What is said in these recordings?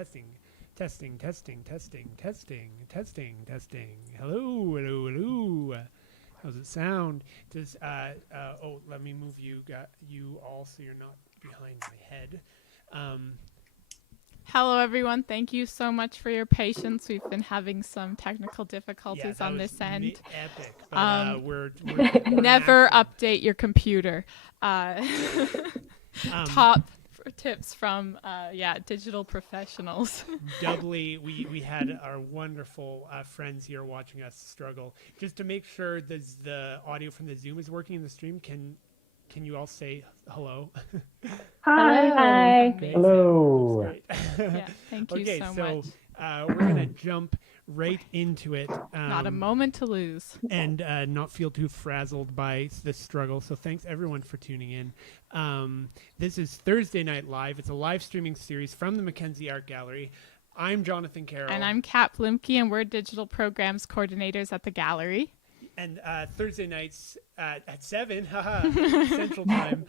testing. Hello. How's it sound? Does let me move you all so you're not behind my head. Hello, everyone. Thank you so much for your patience. We've been having some technical difficulties on this end. Epic, but we're never update your computer. Top tips from digital professionals. Doubly, we had our wonderful friends here watching us struggle. Just to make sure the audio from the Zoom is working in the stream, can you all say hello? Hi. Hello. Yeah, thank you so much. We're going to jump right into it. Not a moment to lose. And not feel too frazzled by this struggle. So thanks, everyone, for tuning in. This is Thursday Night Live. It's a live streaming series from the MacKenzie Art Gallery. I'm Jonathan Carroll. And I'm Kat Blimke, and we're digital programs coordinators at the gallery. And Thursday nights at 7 Central Time,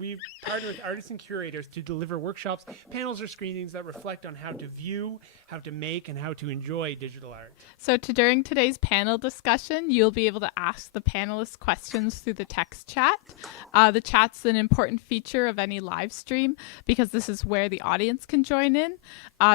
we partner with artists and curators to deliver workshops, panels, or screenings that reflect on how to view, how to make, and how to enjoy digital art. So during today's panel discussion, you'll be able to ask the panelists questions through the text chat. The chat's an important feature of any live stream because this is where the audience can join in.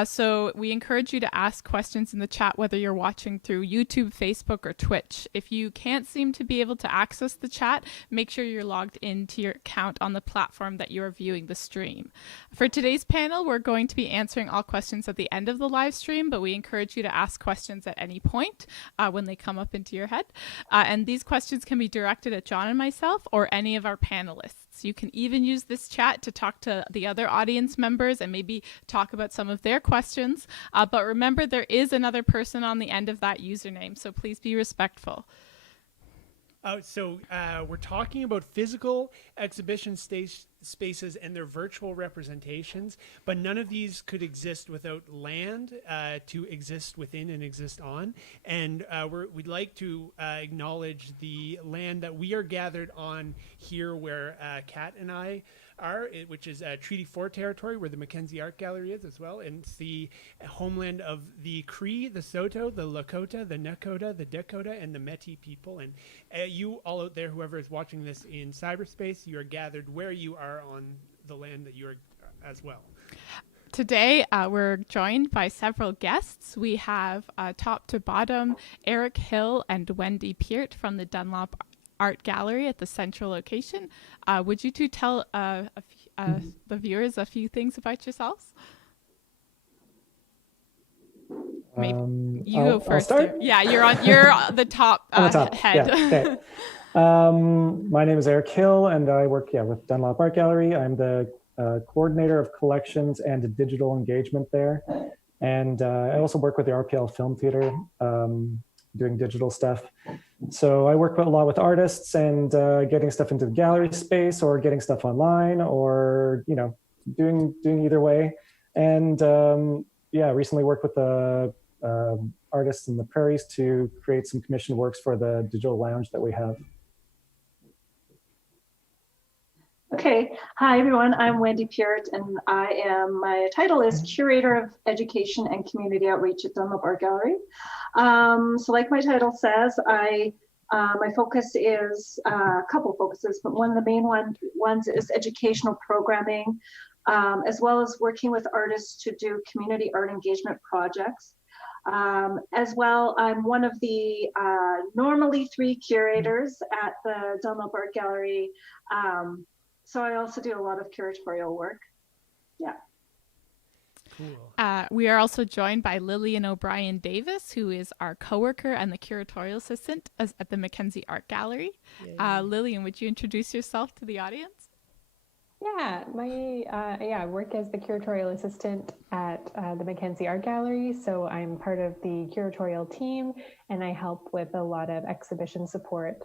So we encourage you to ask questions in the chat whether you're watching through YouTube, Facebook, or Twitch. If you can't seem to be able to access the chat, make sure you're logged into your account on the platform that you're viewing the stream. For today's panel, we're going to be answering all questions at the end of the live stream, but we encourage you to ask questions at any point when they come up into your head. And these questions can be directed at John and myself or any of our panelists. You can even use this chat to talk to the other audience members and maybe talk about some of their questions. But remember, there is another person on the end of that username, so please be respectful. We're talking about physical exhibition spaces and their virtual representations, but none of these could exist without land to exist within and exist on. And we'd like to acknowledge the land that we are gathered on here where Kat and I are, which is Treaty 4 territory, where the MacKenzie Art Gallery is as well. And it's the homeland of the Cree, the Saulteaux, the Lakota, the Nakota, the Dakota, and the Métis people. And you all out there, whoever is watching this in cyberspace, you are gathered where you are on the land that you are as well. Today, we're joined by several guests. We have top to bottom Eric Hill and Wendy Peart from the Dunlop Art Gallery at the central location. Would you two tell the viewers a few things about yourselves? Maybe you go first. I'll start? Yeah, you're the top, head. Yeah, okay. My name is Eric Hill, and I work with Dunlop Art Gallery. I'm the coordinator of collections and digital engagement there. And I also work with the RPL Film Theater, doing digital stuff. So I work a lot with artists and getting stuff into the gallery space or getting stuff online or, doing either way. And recently worked with the artists in the prairies to create some commissioned works for the digital lounge that we have. Okay, hi everyone, I'm Wendy Peart, and my title is Curator of Education and Community Outreach at Dunlop Art Gallery. So like my title says, my focus is a couple focuses, but one of the main ones is educational programming, as well as working with artists to do community art engagement projects. As well, I'm one of the normally 3 curators at the Dunlop Art Gallery. So I also do a lot of curatorial work. Yeah. Cool. We are also joined by Lillian O'Brien Davis, who is our coworker and the curatorial assistant at the MacKenzie Art Gallery. Lillian, would you introduce yourself to the audience? Yeah, I work as the curatorial assistant at the MacKenzie Art Gallery. So I'm part of the curatorial team, and I help with a lot of exhibition support,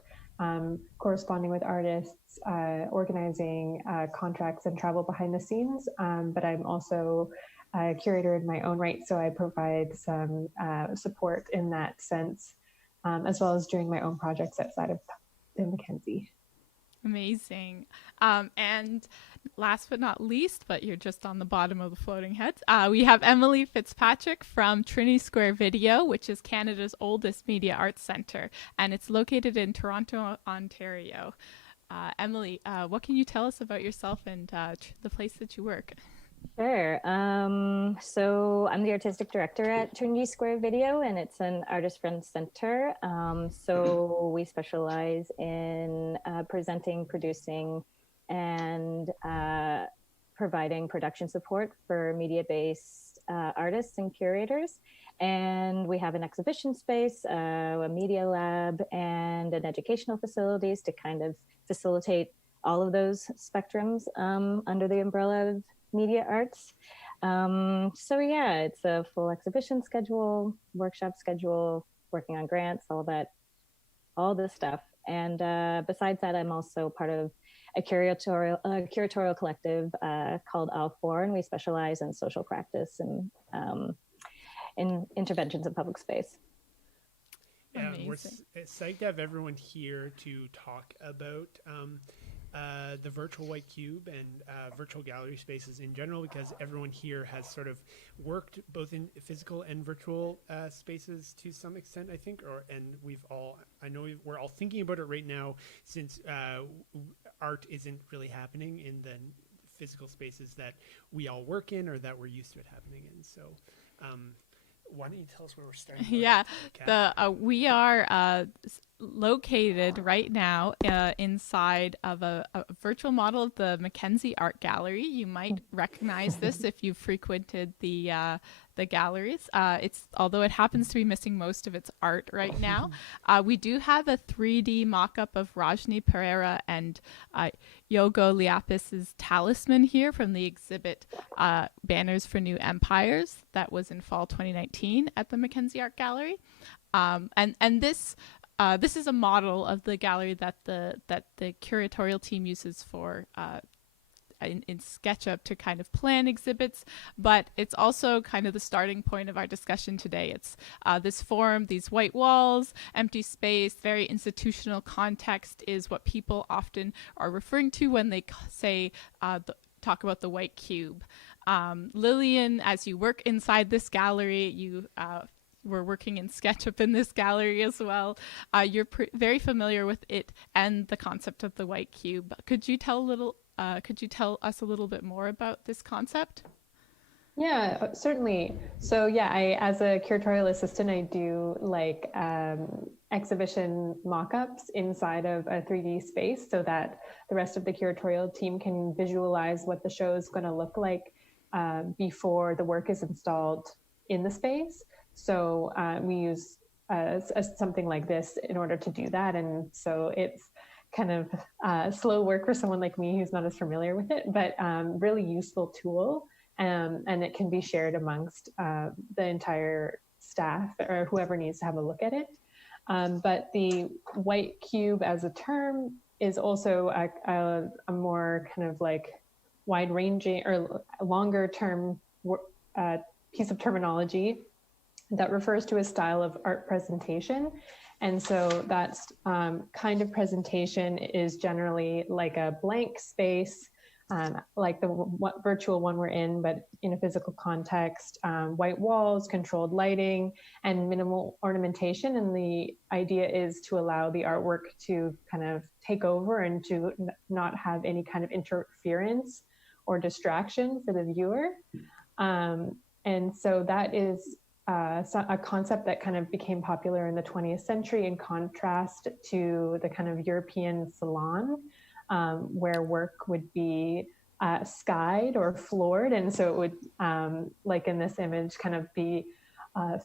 corresponding with artists, organizing contracts and travel behind the scenes. But I'm also a curator in my own right, so I provide some support in that sense, as well as doing my own projects outside of the MacKenzie. Amazing. And last but not least, but you're just on the bottom of the floating heads, we have Emily Fitzpatrick from Trinity Square Video, which is Canada's oldest media arts center, and it's located in Toronto, Ontario. Emily, what can you tell us about yourself and the place that you work? Sure. So I'm the artistic director at Trinity Square Video, and it's an artist-run center. So we specialize in presenting, producing, and providing production support for media-based artists and curators. And we have an exhibition space, a media lab, and an educational facilities to kind of facilitate all of those spectrums under the umbrella of media arts. So yeah, it's a full exhibition schedule, workshop schedule, working on grants, all this stuff. And besides that, I'm also part of a curatorial collective called All4, and we specialize in social practice and in interventions in public space. Yeah, we're psyched to have everyone here to talk about the virtual white cube and virtual gallery spaces in general, because everyone here has sort of worked both in physical and virtual spaces to some extent, I think, we're all thinking about it right now, since art isn't really happening in the physical spaces that we all work in or that we're used to it happening in. So why don't you tell us where we're starting? Yeah, we are located right now inside of a virtual model of the MacKenzie Art Gallery. You might recognize this if you've frequented the galleries. Although it happens to be missing most of its art right now. We do have a 3D mock-up of Rajni Pereira and Yogo Liapis's Talisman here from the exhibit Banners for New Empires that was in fall 2019 at the MacKenzie Art Gallery. And this is a model of the gallery that the curatorial team uses for in SketchUp to kind of plan exhibits, but it's also kind of the starting point of our discussion today. It's this form, these white walls, empty space, very institutional context is what people often are referring to when they say talk about the white cube. Lillian, as you work inside this gallery, you we're working in SketchUp in this gallery as well. You're very familiar with it and the concept of the white cube. Could you tell us a little bit more about this concept? Yeah, certainly. So yeah, as a curatorial assistant, I do like exhibition mock-ups inside of a 3D space so that the rest of the curatorial team can visualize what the show is going to look like before the work is installed in the space. So we use something like this in order to do that. And so it's kind of slow work for someone like me who's not as familiar with it, but really useful tool. And it can be shared amongst the entire staff or whoever needs to have a look at it. But the white cube as a term is also a more kind of like wide-ranging or longer term piece of terminology that refers to a style of art presentation. And so that's kind of presentation is generally like a blank space, like the virtual one we're in, but in a physical context, white walls, controlled lighting, and minimal ornamentation. And the idea is to allow the artwork to kind of take over and to not have any kind of interference or distraction for the viewer. And so that is a concept that kind of became popular in the 20th century in contrast to the kind of European salon, where work would be skied or floored. And so it would, like in this image, kind of be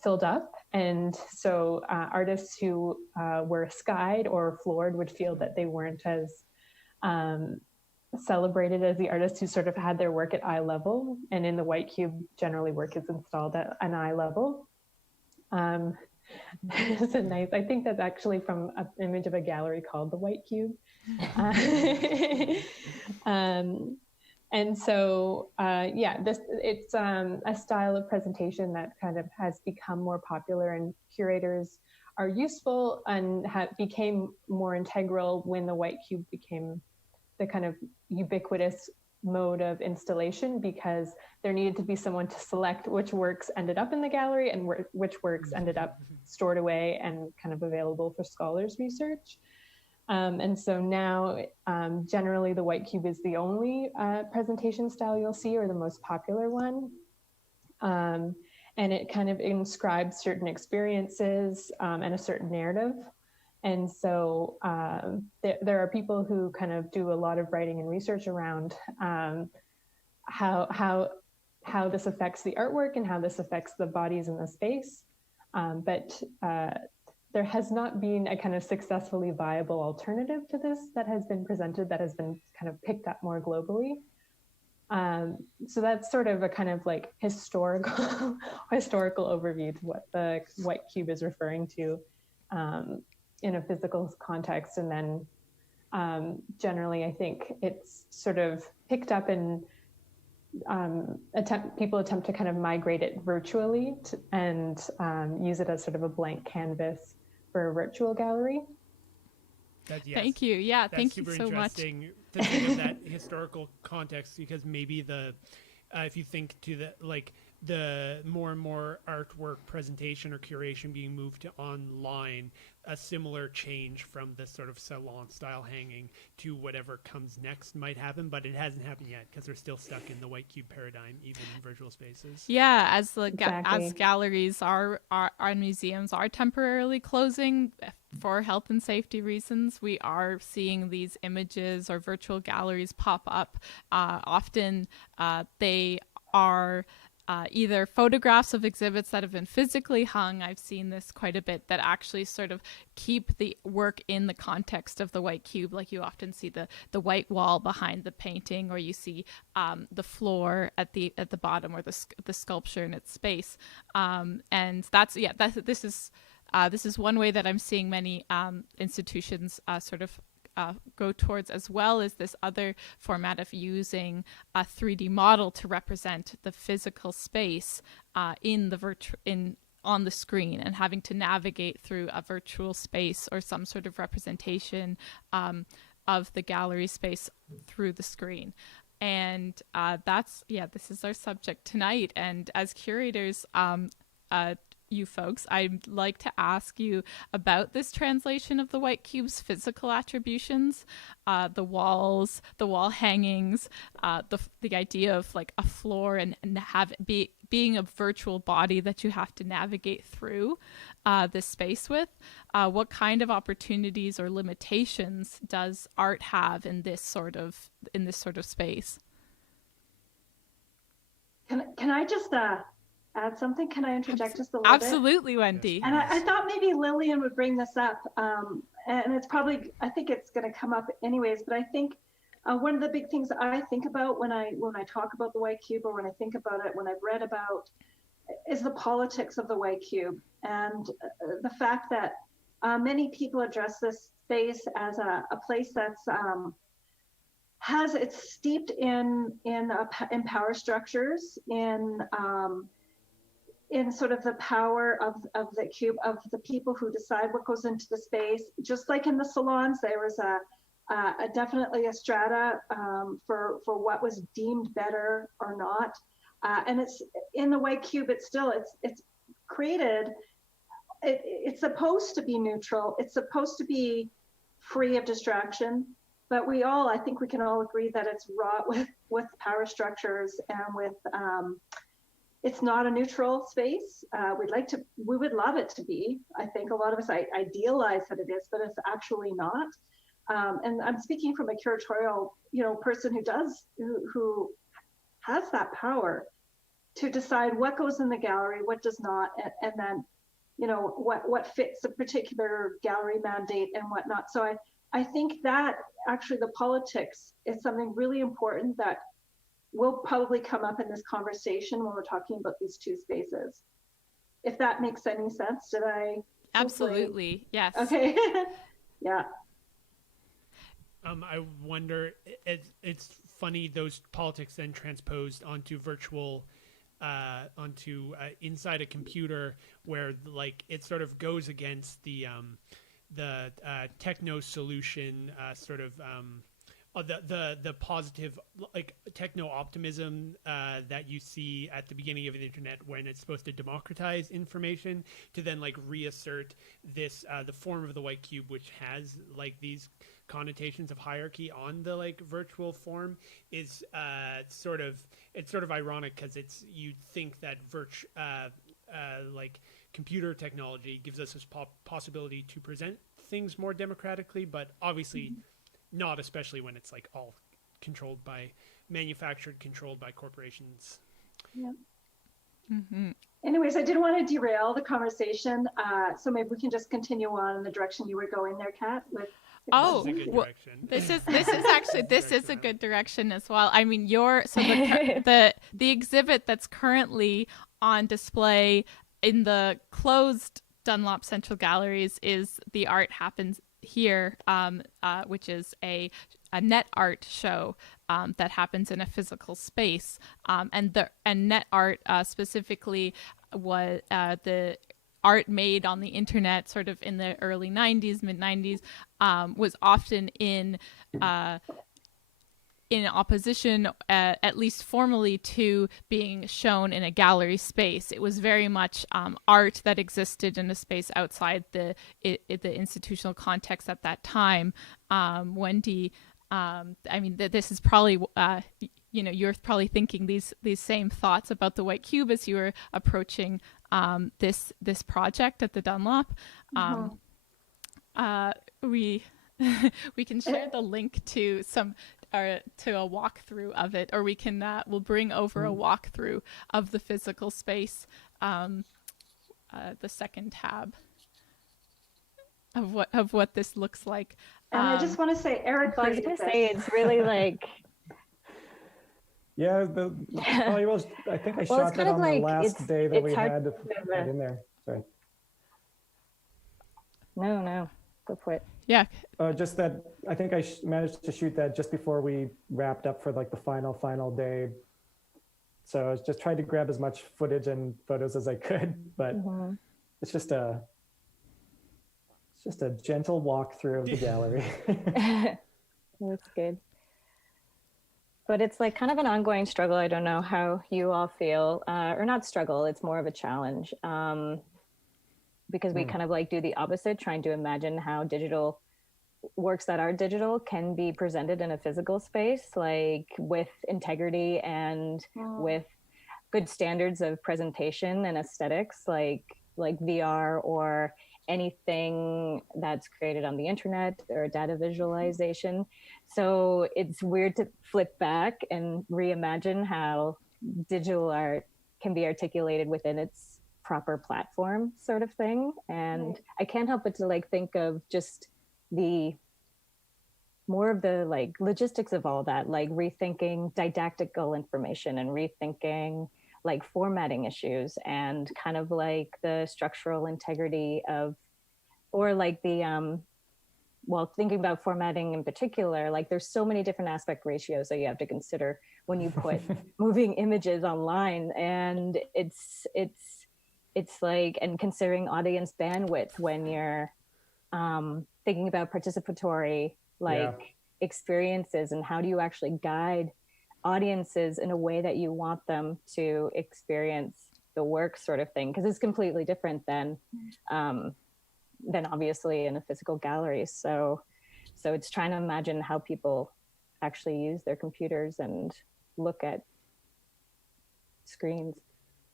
filled up. And so artists who were skied or floored would feel that they weren't as celebrated as the artists who sort of had their work at eye level. And in the white cube, generally work is installed at an eye level. It's a nice, I think that's actually from an image of a gallery called the White Cube. And so, yeah, it's a style of presentation that kind of has become more popular, and curators are useful and became more integral when the white cube became the kind of ubiquitous mode of installation, because there needed to be someone to select which works ended up in the gallery and which works ended up stored away and kind of available for scholars' research. And so now, generally, the white cube is the only presentation style you'll see, or the most popular one. And it kind of inscribes certain experiences and a certain narrative. And so there are people who kind of do a lot of writing and research around how this affects the artwork and how this affects the bodies in the space. But there has not been a kind of successfully viable alternative to this that has been presented, that has been kind of picked up more globally. So that's sort of a kind of like historical overview to what the white cube is referring to in a physical context. And then generally, I think it's sort of picked up and people attempt to kind of migrate it virtually and use it as sort of a blank canvas for a virtual gallery. Yes. Thank you. Yeah, thank you so much. That's super interesting to think of that historical context, because maybe if you think to the more and more artwork presentation or curation being moved to online, a similar change from the sort of salon style hanging to whatever comes next might happen, but it hasn't happened yet because we're still stuck in the white cube paradigm, even in virtual spaces. Yeah, as Exactly. as galleries are museums are temporarily closing for health and safety reasons, we are seeing these images or virtual galleries pop up. Often they are either photographs of exhibits that have been physically hung. I've seen this quite a bit, that actually sort of keep the work in the context of the white cube. Like you often see the white wall behind the painting, or you see the floor at the bottom, or the sculpture in its space. And this is one way that I'm seeing many institutions sort of go towards, as well as this other format of using a 3D model to represent the physical space on the screen, and having to navigate through a virtual space or some sort of representation of the gallery space through the screen. And this is our subject tonight. And as curators, you folks, I'd like to ask you about this translation of the white cube's physical attributions, the walls, the wall hangings, the idea of like a floor and being a virtual body that you have to navigate through this space with. What kind of opportunities or limitations does art have in this sort of space? Can I just add something? Can I interject just a little bit? Absolutely, Wendy. And I thought maybe Lillian would bring this up, and it's probably, I think it's going to come up anyways, but I think one of the big things I think about when I talk about the white cube, or when I think about it, when I've read about, is the politics of the white cube, and the fact that many people address this space as a place that's it's steeped in power structures, in sort of the power of the cube, of the people who decide what goes into the space. Just like in the salons, there was definitely a strata for what was deemed better or not. And it's in the white cube. It's created. It's supposed to be neutral. It's supposed to be free of distraction. But I think we can all agree that it's wrought with power structures and with. It's not a neutral space. We would love it to be. I think a lot of us idealize that it is, but it's actually not. And I'm speaking from a curatorial, person who has that power to decide what goes in the gallery, what does not, and then, what fits a particular gallery mandate and whatnot. So I think that actually the politics is something really important that will probably come up in this conversation when we're talking about these two spaces. If that makes any sense, did I? Absolutely, yes. Okay, yeah. I wonder, it's funny, those politics then transposed onto virtual, inside a computer, where like it sort of goes against the techno solution the positive like techno optimism that you see at the beginning of the internet when it's supposed to democratize information, to then like reassert this the form of the white cube, which has like these connotations of hierarchy on the like virtual form, is sort of ironic, because it's, you'd think that like computer technology gives us this possibility to present things more democratically, but obviously not, especially when it's like all controlled by controlled by corporations. Yeah. Mm-hmm. Anyways, I didn't want to derail the conversation, so maybe we can just continue on in the direction you were going there, Kat. With Oh, This is a good well, direction. this is actually this is a good direction as well. I mean, the exhibit that's currently on display in the closed Dunlop Central Galleries is The Art Happens Here, which is a net art show that happens in a physical space, and net art specifically was the art made on the internet sort of in the early 90s, mid 90s, was often in opposition, at least formally, to being shown in a gallery space. It was very much art that existed in a space outside the institutional context at that time. Wendy, I mean, this is probably, you're probably thinking these same thoughts about the white cube as you were approaching this project at the Dunlop. We we can share the link to a walkthrough of it, or we'll bring over a walkthrough of the physical space, the second tab of what this looks like. And I just want to say, Eric, I was going to say, it's really like, Yeah, probably was. I think I shot that on the last day that we had it in there. Sorry. No, go for it. Yeah. Just that I think I managed to shoot that just before we wrapped up for like the final day. So I was just trying to grab as much footage and photos as I could, but it's just a gentle walkthrough of the gallery. That's good. But it's like kind of an ongoing struggle. I don't know how you all feel, or not struggle, it's more of a challenge. Because we kind of like do the opposite, trying to imagine how digital works that are digital can be presented in a physical space, like with integrity and with good standards of presentation and aesthetics, like VR or anything that's created on the internet or data visualization. So it's weird to flip back and reimagine how digital art can be articulated within its proper platform, sort of thing. And I can't help but to like think of just the more of the like logistics of all that, like rethinking didactical information and rethinking like formatting issues and kind of like the structural integrity of, or like the thinking about formatting in particular, like there's so many different aspect ratios that you have to consider when you put moving images online, and it's like, and considering audience bandwidth when you're thinking about participatory experiences, and how do you actually guide audiences in a way that you want them to experience the work, sort of thing, because it's completely different than obviously in a physical gallery. So it's trying to imagine how people actually use their computers and look at screens.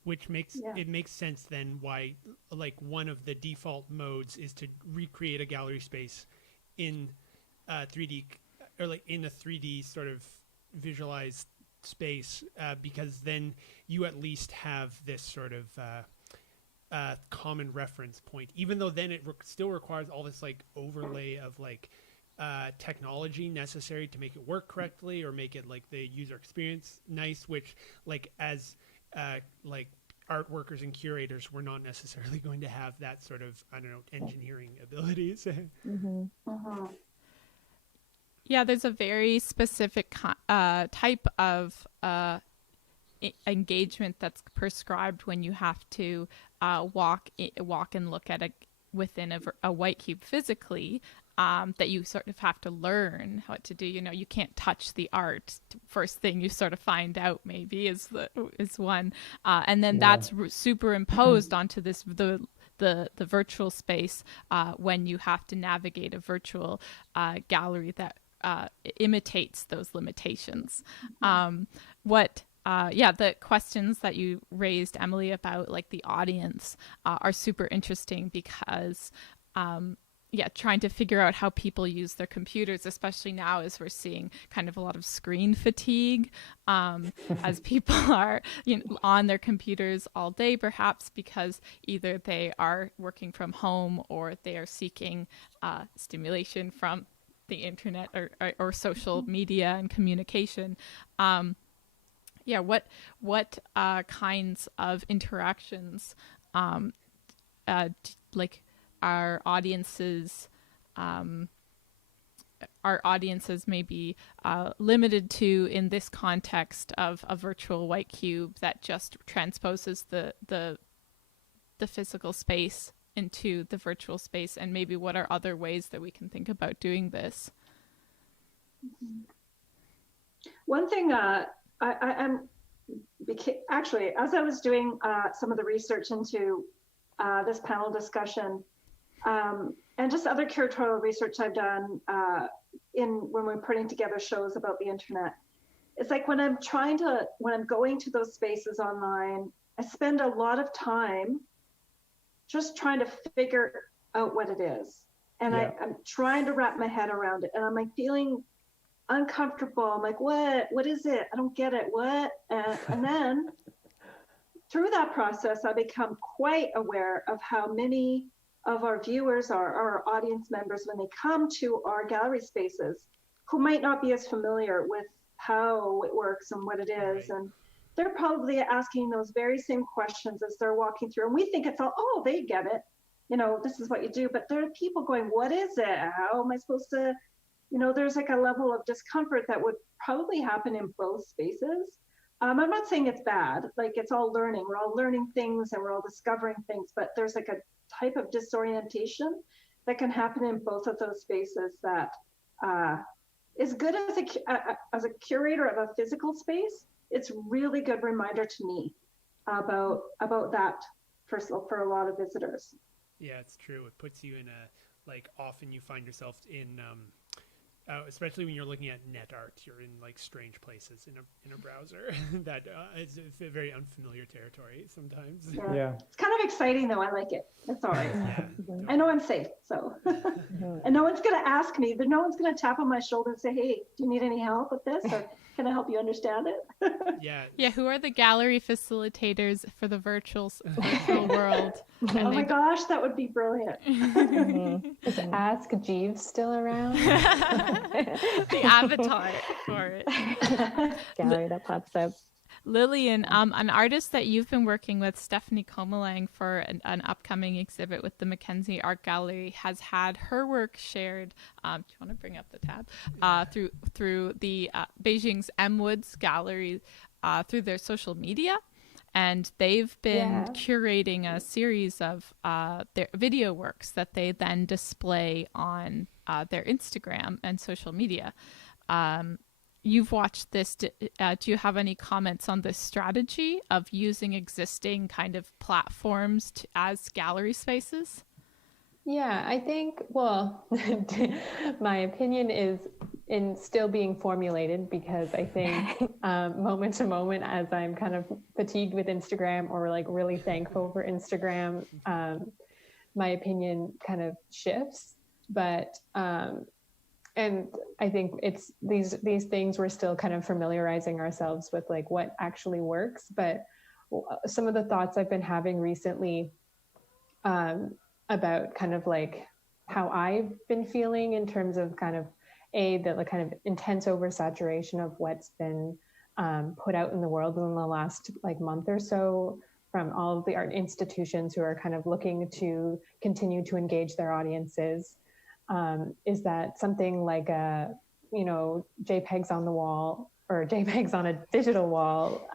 Which makes it makes sense then why like one of the default modes is to recreate a gallery space in 3D, or like in a 3D sort of visualized space, because then you at least have this sort of common reference point, even though then it still requires all this like overlay of like technology necessary to make it work correctly or make it like the user experience nice, which like as like art workers and curators, we're not necessarily going to have that sort of, I don't know, engineering abilities. Yeah, there's a very specific type of engagement that's prescribed when you have to walk and look at within a white cube physically, that you sort of have to learn what to do. You know, you can't touch the art. First thing you sort of find out maybe is one, and then that's superimposed onto the virtual space when you have to navigate a virtual gallery that imitates those limitations. The questions that you raised, Emily, about like the audience are super interesting because trying to figure out how people use their computers, especially now as we're seeing kind of a lot of screen fatigue, as people are on their computers all day, perhaps because either they are working from home or they are seeking stimulation from the internet or social media and communication. What kinds of interactions like our audiences may be limited to in this context of a virtual white cube that just transposes the physical space into the virtual space, and maybe what are other ways that we can think about doing this? One thing I'm actually, as I was doing some of the research into this panel discussion, and just other curatorial research I've done when we're putting together shows about the internet, it's like when I'm going to those spaces online, I spend a lot of time just trying to figure out what it is. And I'm trying to wrap my head around it. And I'm like feeling uncomfortable. I'm like, what is it? I don't get it. What? And then through that process, I become quite aware of how many of our viewers, our audience members, when they come to our gallery spaces, who might not be as familiar with how it works and what it is. Right. And they're probably asking those very same questions as they're walking through. And we think it's all, oh, they get it. This is what you do. But there are people going, what is it? How am I supposed to, there's like a level of discomfort that would probably happen in both spaces. I'm not saying it's bad. Like, it's all learning. We're all learning things and we're all discovering things, but there's like a type of disorientation that can happen in both of those spaces that is good as a curator of a physical space. It's really good reminder to me about that for a lot of visitors. Yeah, it's true. It puts you in often you find yourself in, especially when you're looking at net art, you're in like strange places in a browser that is a very unfamiliar territory sometimes. Yeah. It's kind of exciting though. I like it. It's all right. I know I'm safe, so. And no one's going to ask me, no one's going to tap on my shoulder and say, hey, do you need any help with this? Or can I help you understand it? Yeah. Who are the gallery facilitators for the virtual world? Oh my gosh, that would be brilliant. Is Ask Jeeves still around? The avatar for it. Gallery that pops up. Lillian, an artist that you've been working with, Stephanie Comalang, for an upcoming exhibit with the MacKenzie Art Gallery, has had her work shared. Do you want to bring up the tab? Through the Beijing's M Woods Gallery, through their social media. And they've been curating a series of their video works that they then display on their Instagram and social media. You've watched this. Do you have any comments on this strategy of using existing kind of platforms as gallery spaces? Yeah, I think, well, my opinion is in still being formulated, because I think moment to moment, as I'm kind of fatigued with Instagram or like really thankful for Instagram, my opinion kind of shifts. But and I think it's these things we're still kind of familiarizing ourselves with, like what actually works. But some of the thoughts I've been having recently about kind of like how I've been feeling in terms of kind of the kind of intense oversaturation of what's been put out in the world in the last like month or so from all of the art institutions who are kind of looking to continue to engage their audiences. Is that something like JPEGs on the wall or JPEGs on a digital wall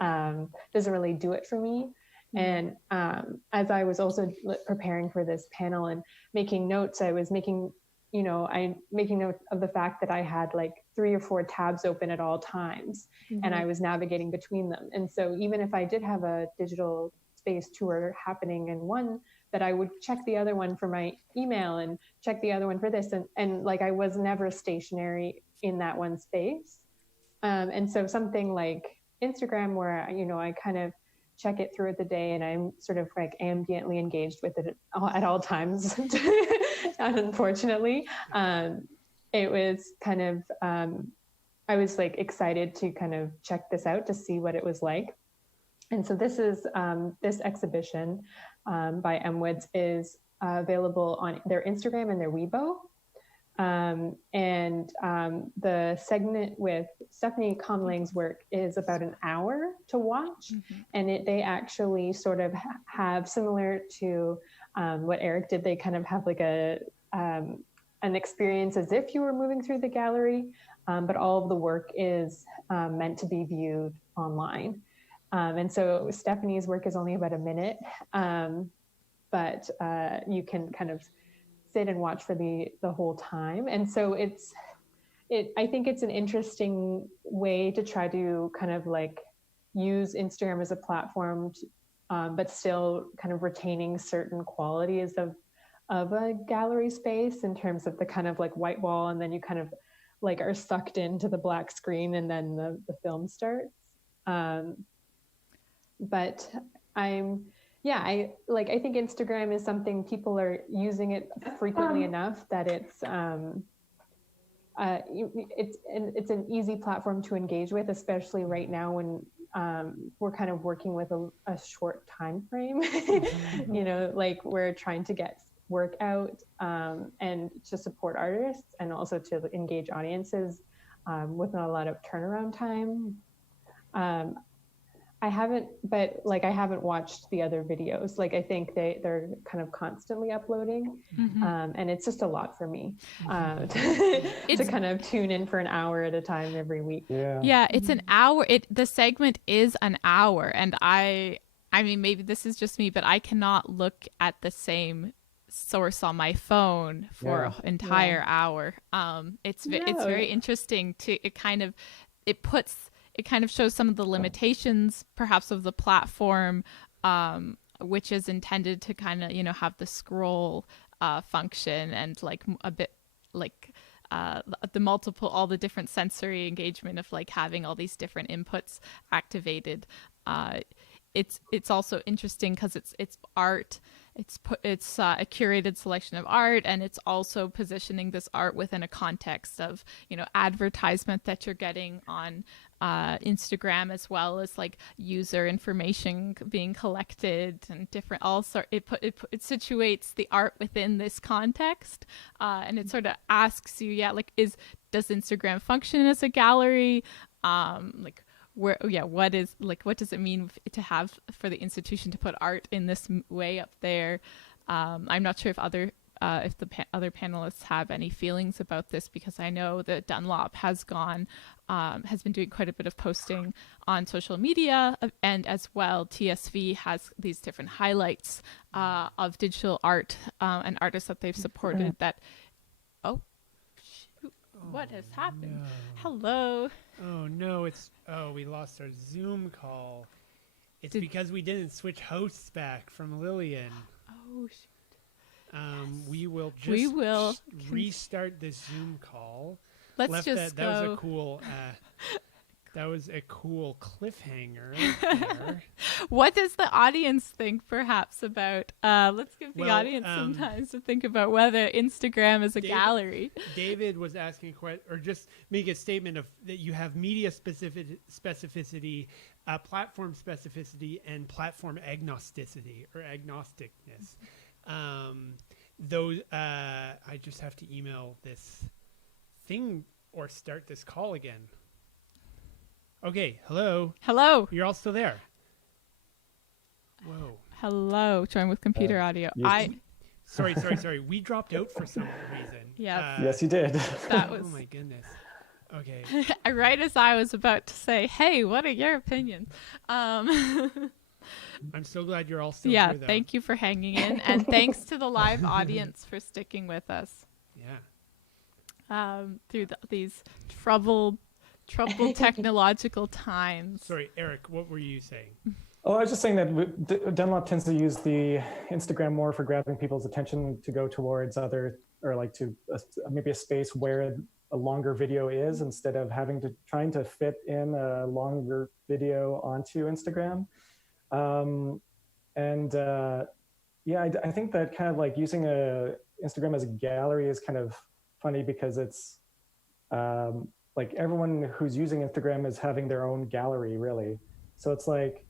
doesn't really do it for me. And as I was also preparing for this panel and making notes, I was making I making note of the fact that I had like 3 or 4 tabs open at all times, and I was navigating between them. And so even if I did have a digital space tour happening in one, that I would check the other one for my email and check the other one for this. And like, I was never stationary in that one space. And so something like Instagram, where, I kind of check it throughout the day and I'm sort of like ambiently engaged with it at all times, unfortunately. It was kind of, I was like excited to kind of check this out to see what it was like. And so this is, this exhibition by M. Woods is available on their Instagram and their Weibo. The segment with Stephanie Conling's work is about an hour to watch. And they actually sort of have, similar to what Eric did, they kind of have like an experience as if you were moving through the gallery, but all of the work is meant to be viewed online. And so Stephanie's work is only about a minute, but you can kind of sit and watch for the whole time. And so I think it's an interesting way to try to kind of like use Instagram as a platform, but still kind of retaining certain qualities of a gallery space in terms of the kind of like white wall, and then you kind of like are sucked into the black screen and then the film starts. But I think Instagram is something people are using it frequently enough that it's an easy platform to engage with, especially right now when we're kind of working with a short time frame. Like we're trying to get work out and to support artists and also to engage audiences with not a lot of turnaround time. I haven't watched the other videos. Like I think they're kind of constantly uploading, and it's just a lot for me to kind of tune in for an hour at a time every week. Yeah, it's an hour. The segment is an hour, and I mean, maybe this is just me, but I cannot look at the same source on my phone for an entire hour. It's very interesting it kind of shows some of the limitations perhaps of the platform, which is intended to kind of, have the scroll function and like a bit like all the different sensory engagement of like having all these different inputs activated. It's also interesting because it's art. It's a curated selection of art, and it's also positioning this art within a context of advertisement that you're getting on Instagram, as well as like user information being collected and different. Also, it situates the art within this context, and it sort of asks you, does Instagram function as a gallery? What does it mean to have for the institution to put art in this way up there? I'm not sure if the other panelists have any feelings about this, because I know that Dunlop has been doing quite a bit of posting on social media, and as well TSV has these different highlights of digital art and artists that they've supported. What has happened? No. Hello. Oh no, we lost our Zoom call. It's because we didn't switch hosts back from Lillian. Oh shoot. We will restart this Zoom call. Let's just go. That was a cool that was a cool cliffhanger there. What does the audience think perhaps about let's give the audience some time to think about whether Instagram is a gallery. David was asking or just make a statement of that you have media specificity, platform specificity, and platform agnosticity or agnosticness. I just have to email this thing or start this call again. Okay, hello. Hello. You're all still there. Whoa. Hello. Join with computer audio. Sorry. We dropped out for some reason. Yeah. Yes, you did. That was. Oh my goodness. Okay. Right as I was about to say, hey, what are your opinions? I'm so glad you're all still here. Yeah, thank you for hanging in, and thanks to the live audience for sticking with us. Yeah. through these troubled technological times. Sorry, Eric, what were you saying? Oh, I was just saying that Dunlop tends to use the Instagram more for grabbing people's attention to go towards other, or like to maybe a space where a longer video is, instead of trying to fit in a longer video onto Instagram. Yeah, I think that kind of like using Instagram as a gallery is kind of funny, because it's like everyone who's using Instagram is having their own gallery, really. So it's like,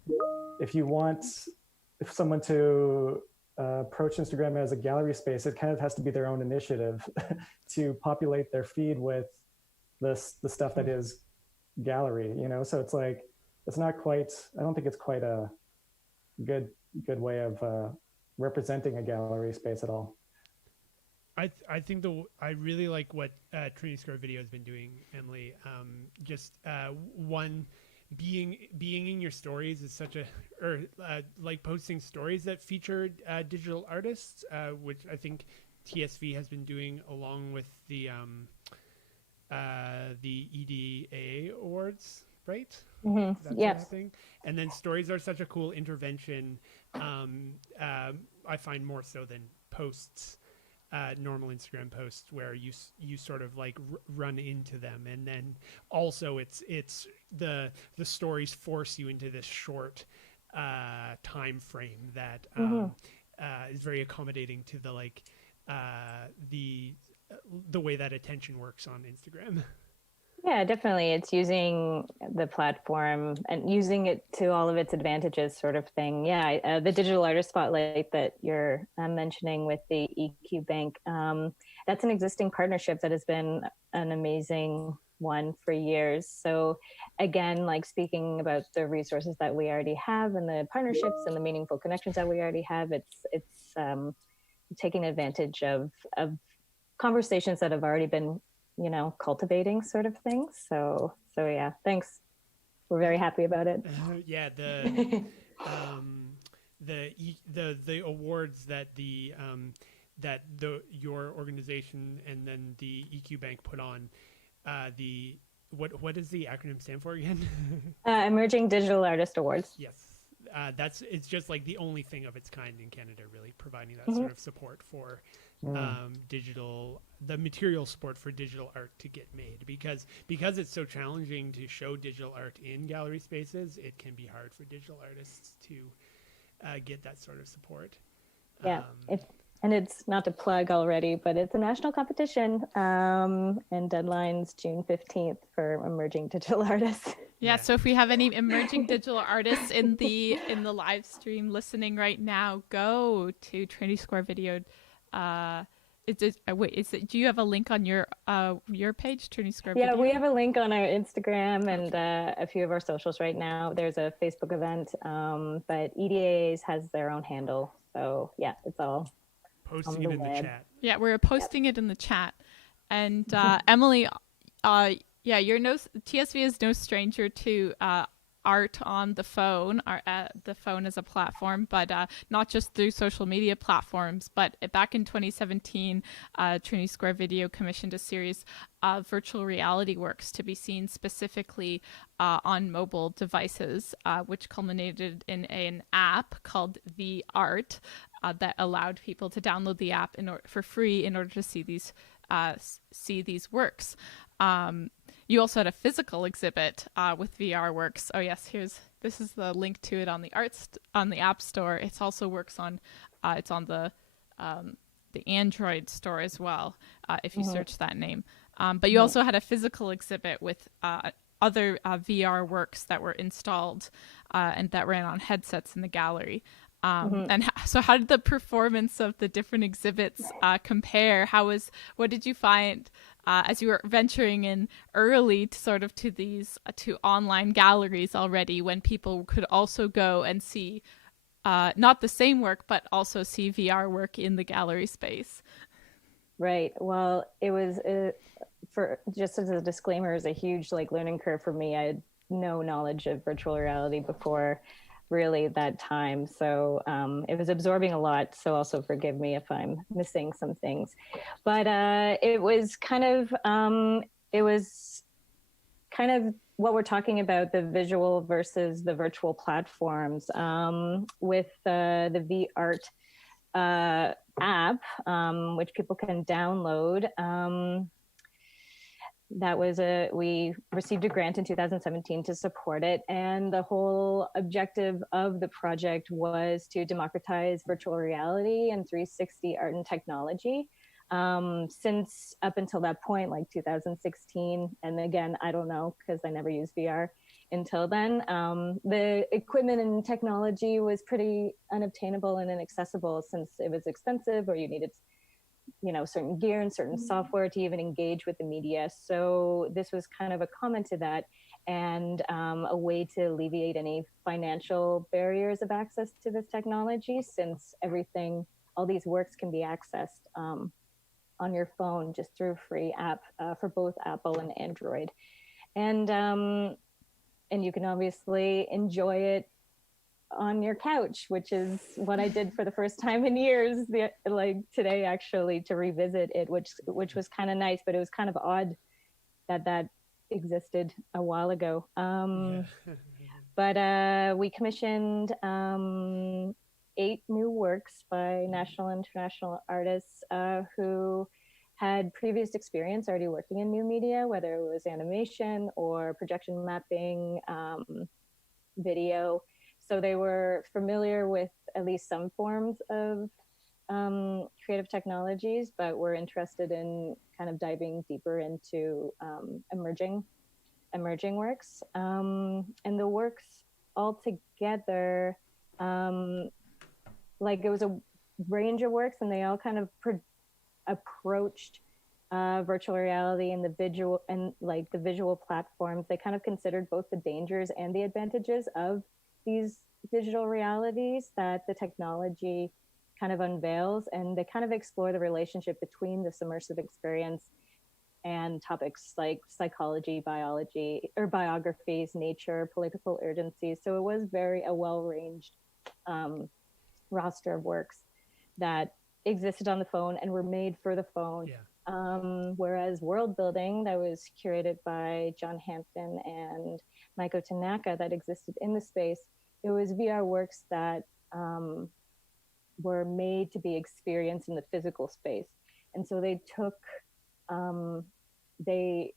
if someone to approach Instagram as a gallery space, it kind of has to be their own initiative to populate their feed with the stuff that is gallery, So it's like, it's not quite, I don't think it's quite a good way of representing a gallery space at all. I think I really like what Trinity Square Video has been doing, Emily. One, being in your stories is like posting stories that feature digital artists, which I think TSV has been doing along with the EDA awards, right? Mm-hmm. Yes. And then stories are such a cool intervention. I find more so than posts. Normal Instagram posts where you sort of like run into them, and then also it's the stories force you into this short time frame that is very accommodating to the like the way that attention works on Instagram. Yeah, definitely. It's using the platform and using it to all of its advantages, sort of thing. Yeah, the digital artist spotlight that you're mentioning with the EQ Bank, that's an existing partnership that has been an amazing one for years. So again, like speaking about the resources that we already have and the partnerships and the meaningful connections that we already have, it's taking advantage of conversations that have already been cultivating, sort of things. So yeah, thanks. We're very happy about it. Yeah, the awards that your organization and then the EQ Bank put on, what does the acronym stand for again? Emerging Digital Artist Awards. Yes. It's just like the only thing of its kind in Canada, really providing that sort of support for the material support for digital art to get made, because it's so challenging to show digital art in gallery spaces. It can be hard for digital artists to get that sort of support. Yeah, and it's not to plug already, but it's a national competition, and deadline's June 15th for emerging digital artists. Yeah, so if we have any emerging digital artists in the live stream listening right now, go to Trinity Square Video. Do you have a link on your page, Trinity Square Video? Yeah, we have a link on our Instagram and a few of our socials right now. There's a Facebook event, but EDAs has their own handle. So yeah, it's all posting it in the chat. Yeah, we're posting it in the chat. And Emily, TSV is no stranger to art on the phone, the phone as a platform, but not just through social media platforms. But back in 2017, Trinity Square Video commissioned a series of virtual reality works to be seen specifically on mobile devices, which culminated in an app called The Art that allowed people to download the app for free in order to see these works. You also had a physical exhibit with VR works. Oh yes, this is the link to it on the App Store. It also works on the Android store as well, if you search that name. But you also had a physical exhibit with other VR works that were installed and that ran on headsets in the gallery. And so how did the performance of the different exhibits compare? What did you find as you were venturing in early to these online galleries already, when people could also go and see not the same work, but also see VR work in the gallery space? Right. Well, it was, for just as a disclaimer, is a huge learning curve for me. I had no knowledge of virtual reality before. really that time. So it was absorbing a lot. So also forgive me if I'm missing some things. But it was kind of what we're talking about, the visual versus the virtual platforms, with the V-Art app, which people can download. We received a grant in 2017 to support it. And the whole objective of the project was to democratize virtual reality and 360 art and technology. Since up until that point, like 2016, and again, I don't know, because I never used VR until then, the equipment and technology was pretty unobtainable and inaccessible, since it was expensive, or you needed certain gear and certain software to even engage with the media. So this was kind of a comment to that, and a way to alleviate any financial barriers of access to this technology, since all these works can be accessed on your phone just through a free app for both Apple and Android. And you can obviously enjoy it on your couch, which is what I did for the first time in years, like today actually, to revisit it, which was kind of nice, but it was kind of odd that existed a while ago. But we commissioned 8 new works by national and international artists who had previous experience already working in new media, whether it was animation or projection mapping, video. So they were familiar with at least some forms of creative technologies, but were interested in kind of diving deeper into emerging works. And the works all together, like it was a range of works, and they all kind of approached virtual reality and the visual platforms. They kind of considered both the dangers and the advantages of these digital realities that the technology kind of unveils, and they kind of explore the relationship between this immersive experience and topics like psychology, biology, or biographies, nature, political urgency. So it was a well-ranged roster of works that existed on the phone and were made for the phone. Yeah. Whereas World Building, that was curated by John Hampton and Maiko Tanaka, that existed in the space, it was VR works that were made to be experienced in the physical space. And so they took the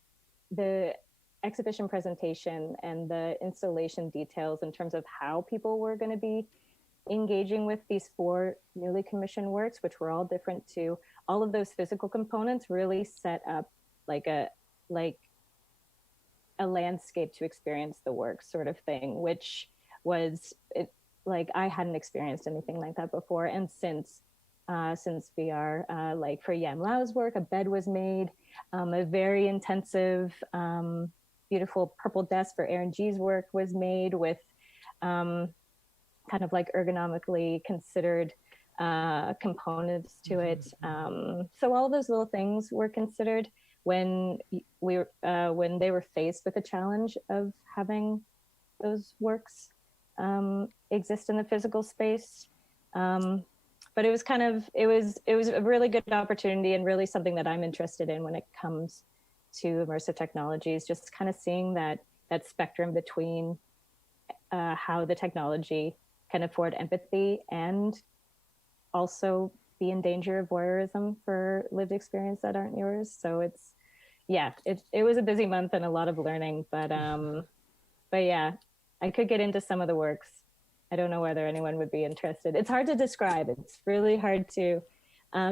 exhibition presentation and the installation details in terms of how people were going to be engaging with these 4 newly commissioned works, which were all different too. All of those physical components really set up like a landscape to experience the work, sort of thing, which was like I hadn't experienced anything like that before. And since VR, like for Yam Lau's work, a bed was made, a very intensive, beautiful purple desk for Aaron G's work was made with kind of like ergonomically considered components to it. So all those little things were considered when they were faced with the challenge of having those works exist in the physical space. But it was a really good opportunity, and really something that I'm interested in when it comes to immersive technologies, just kind of seeing that spectrum between how the technology can afford empathy and also be in danger of voyeurism for lived experience that aren't yours. So it was a busy month and a lot of learning, but yeah, I could get into some of the works. I don't know whether anyone would be interested. It's hard to describe. It's really hard to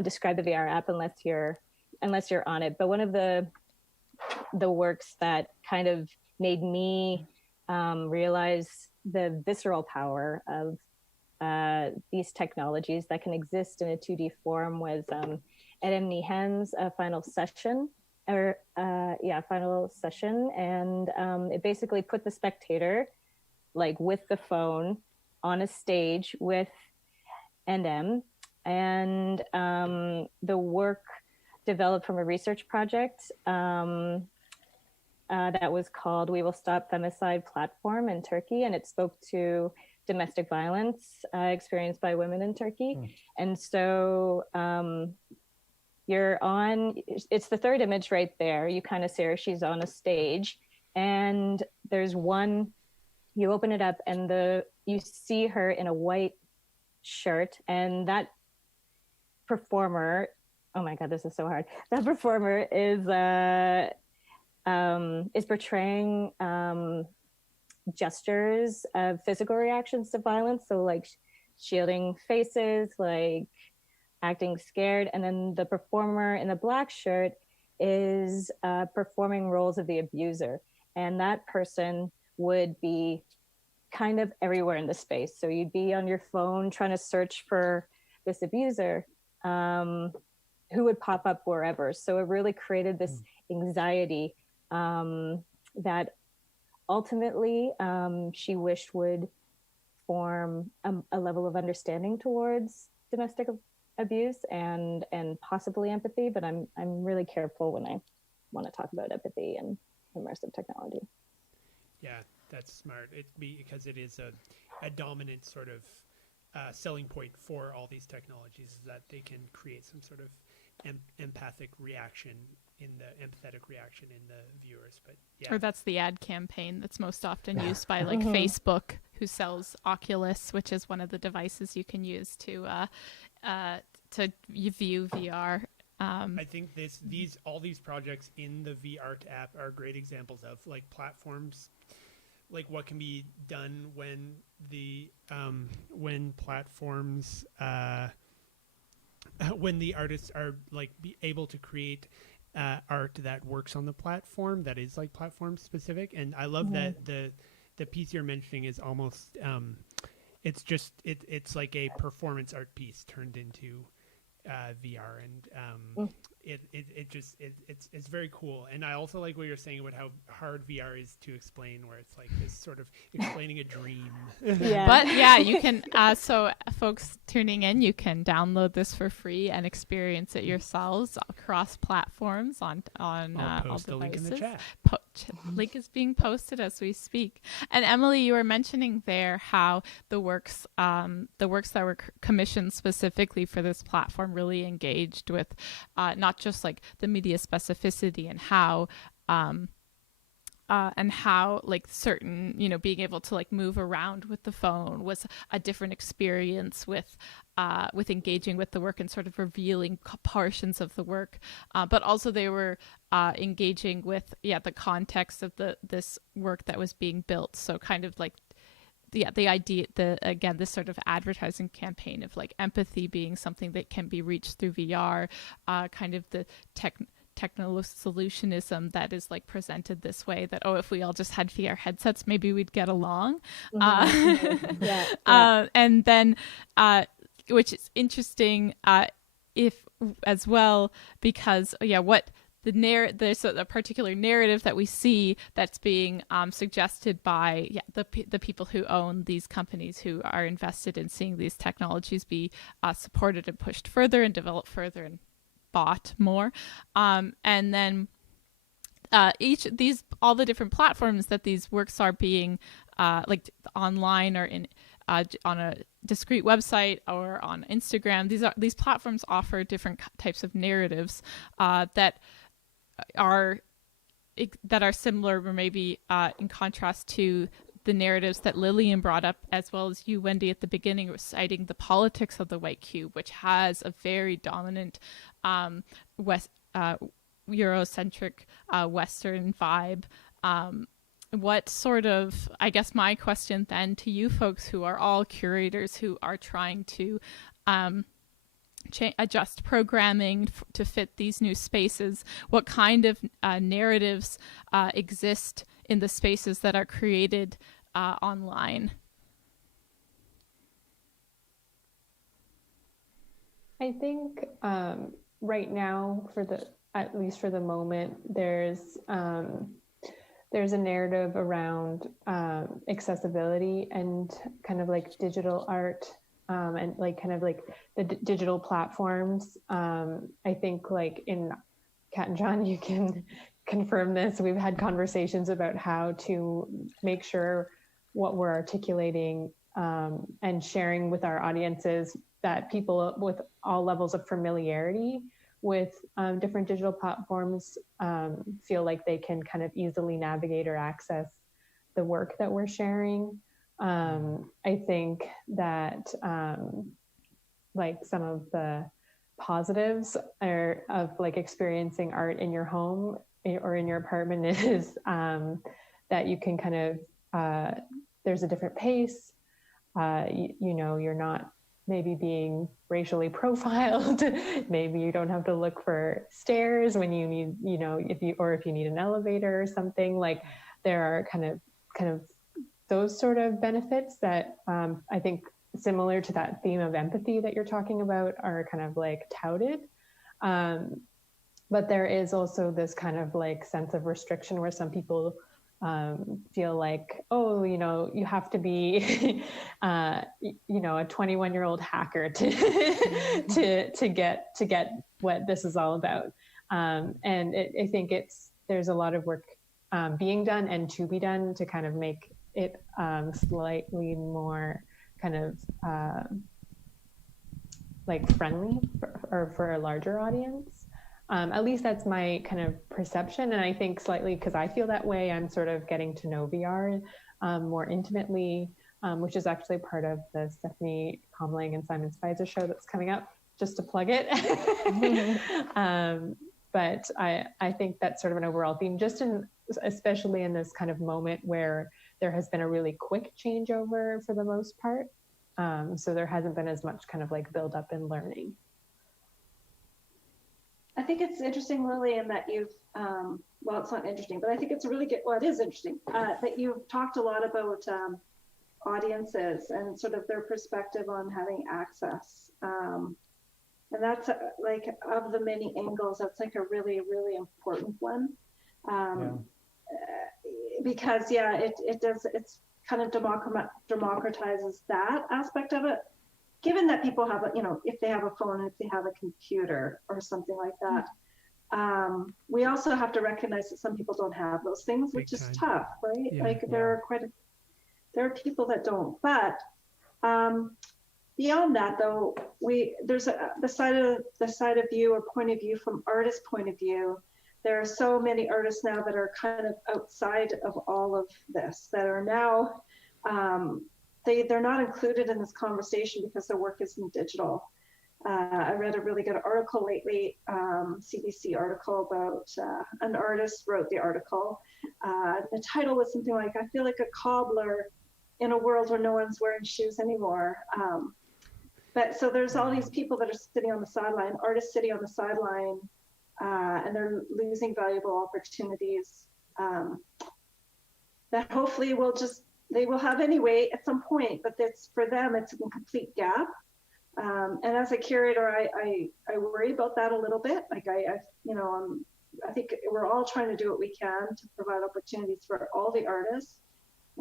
describe the VR app unless you're on it. But one of the works that kind of made me realize the visceral power of these technologies that can exist in a 2D form was Adam Nehan's final session, and it basically put the spectator, like with the phone, on a stage with NM, and the work developed from a research project that was called We Will Stop Femicide Platform in Turkey, and it spoke to domestic violence experienced by women in Turkey. And so it's the third image right there. You kind of see her, she's on a stage, and there's one, you open it up and you see her in a white shirt, and that performer, oh my God, this is so hard. That performer is portraying gestures of physical reactions to violence. So like shielding faces, like acting scared. And then the performer in the black shirt is performing roles of the abuser. And that person would be kind of everywhere in the space. So you'd be on your phone trying to search for this abuser, who would pop up wherever. So it really created this anxiety that ultimately she wished would form a level of understanding towards domestic abuse and possibly empathy. But I'm really careful when I want to talk about empathy and immersive technology. Yeah, that's smart. Because it is a dominant sort of selling point for all these technologies, is that they can create some sort of empathetic reaction empathetic reaction in the viewers. But yeah, or that's the ad campaign that's most often used by like Facebook, who sells Oculus, which is one of the devices you can use to view VR. I think all these projects in the vArt app are great examples of like platforms, like what can be done when platforms when the artists are like be able to create art that works on the platform, that is like platform specific. And I love that the piece you're mentioning is almost it's like a performance art piece turned into VR, and it's very cool. And I also like what you're saying about how hard VR is to explain, where it's like this sort of explaining a dream. Yeah. But yeah, you can so folks tuning in, you can download this for free and experience it yourselves across platforms on I'll post all the link in the devices. chat. Link is being posted as we speak. And Emily, you were mentioning there how the works that were commissioned specifically for this platform really engaged with not just like the media specificity and how like certain, being able to like move around with the phone was a different experience with engaging with the work and sort of revealing portions of the work, but also they were engaging with the context of this work that was being built. So kind of like the idea, this sort of advertising campaign of like empathy being something that can be reached through VR, kind of the techno solutionism that is like presented this way, that if we all just had VR headsets, maybe we'd get along. And then which is interesting if as well, because there's a particular narrative that we see that's being suggested by the people who own these companies, who are invested in seeing these technologies be supported and pushed further and developed further and bought more. And then all the different platforms that these works are being like online or in on a discrete website or on Instagram, these platforms offer different types of narratives that are similar, or maybe in contrast to the narratives that Lillian brought up, as well as you, Wendy, at the beginning, reciting the politics of the white cube, which has a very dominant Eurocentric Western vibe. What sort of, I guess my question then to you folks, who are all curators who are trying to adjust programming to fit these new spaces, what kind of narratives exist in the spaces that are created online? I think right now, at least for the moment, there's a narrative around accessibility and kind of like digital art, and like kind of like the digital platforms. I think like in Kat and John, you can confirm this. We've had conversations about how to make sure what we're articulating and sharing with our audiences that people with all levels of familiarity with different digital platforms feel like they can kind of easily navigate or access the work that we're sharing. I think that like some of the positives are of like experiencing art in your home or in your apartment is that you can kind of, there's a different pace. You know, you're not maybe being racially profiled. Maybe you don't have to look for stairs when you need, you know, if you need an elevator or something. Like there are kind of those sort of benefits that I think, similar to that theme of empathy that you're talking about, are kind of like touted. But there is also this kind of like sense of restriction where some people feel like, oh, you know, you have to be, you know, a 21-year-old hacker to get what this is all about. And I think there's a lot of work being done and to be done to kind of make it slightly more kind of like friendly for a larger audience. At least that's my kind of perception. And I think slightly because I feel that way, I'm sort of getting to know VR more intimately, which is actually part of the Stephanie Comling and Simon Spicer show that's coming up, just to plug it. But I think that's sort of an overall theme, especially in this kind of moment where there has been a really quick changeover for the most part. So there hasn't been as much kind of like build up in learning. I think it's interesting, Lillian, that you've, well, it's not interesting, but I think it's really good, well, it is interesting, that you've talked a lot about audiences and sort of their perspective on having access. And that's like, of the many angles, that's like a really, really important one. Because it's kind of democratizes that aspect of it. Given that people have, if they have a phone, if they have a computer or something like that, we also have to recognize that some people don't have those things, which is tough, right? Yeah, there are people that don't. But beyond that, though, there's the side of view or point of view from artist point of view. There are so many artists now that are kind of outside of all of this, that are now. They're not included in this conversation because their work isn't digital. I read a really good article lately, CBC article about an artist wrote the article. The title was something like, I feel like a cobbler in a world where no one's wearing shoes anymore. But so there's all these people that are sitting on the sideline, artists sitting on the sideline, and they're losing valuable opportunities that hopefully they will have anyway at some point, but for them, it's a complete gap. And as a curator, I worry about that a little bit. Like I think we're all trying to do what we can to provide opportunities for all the artists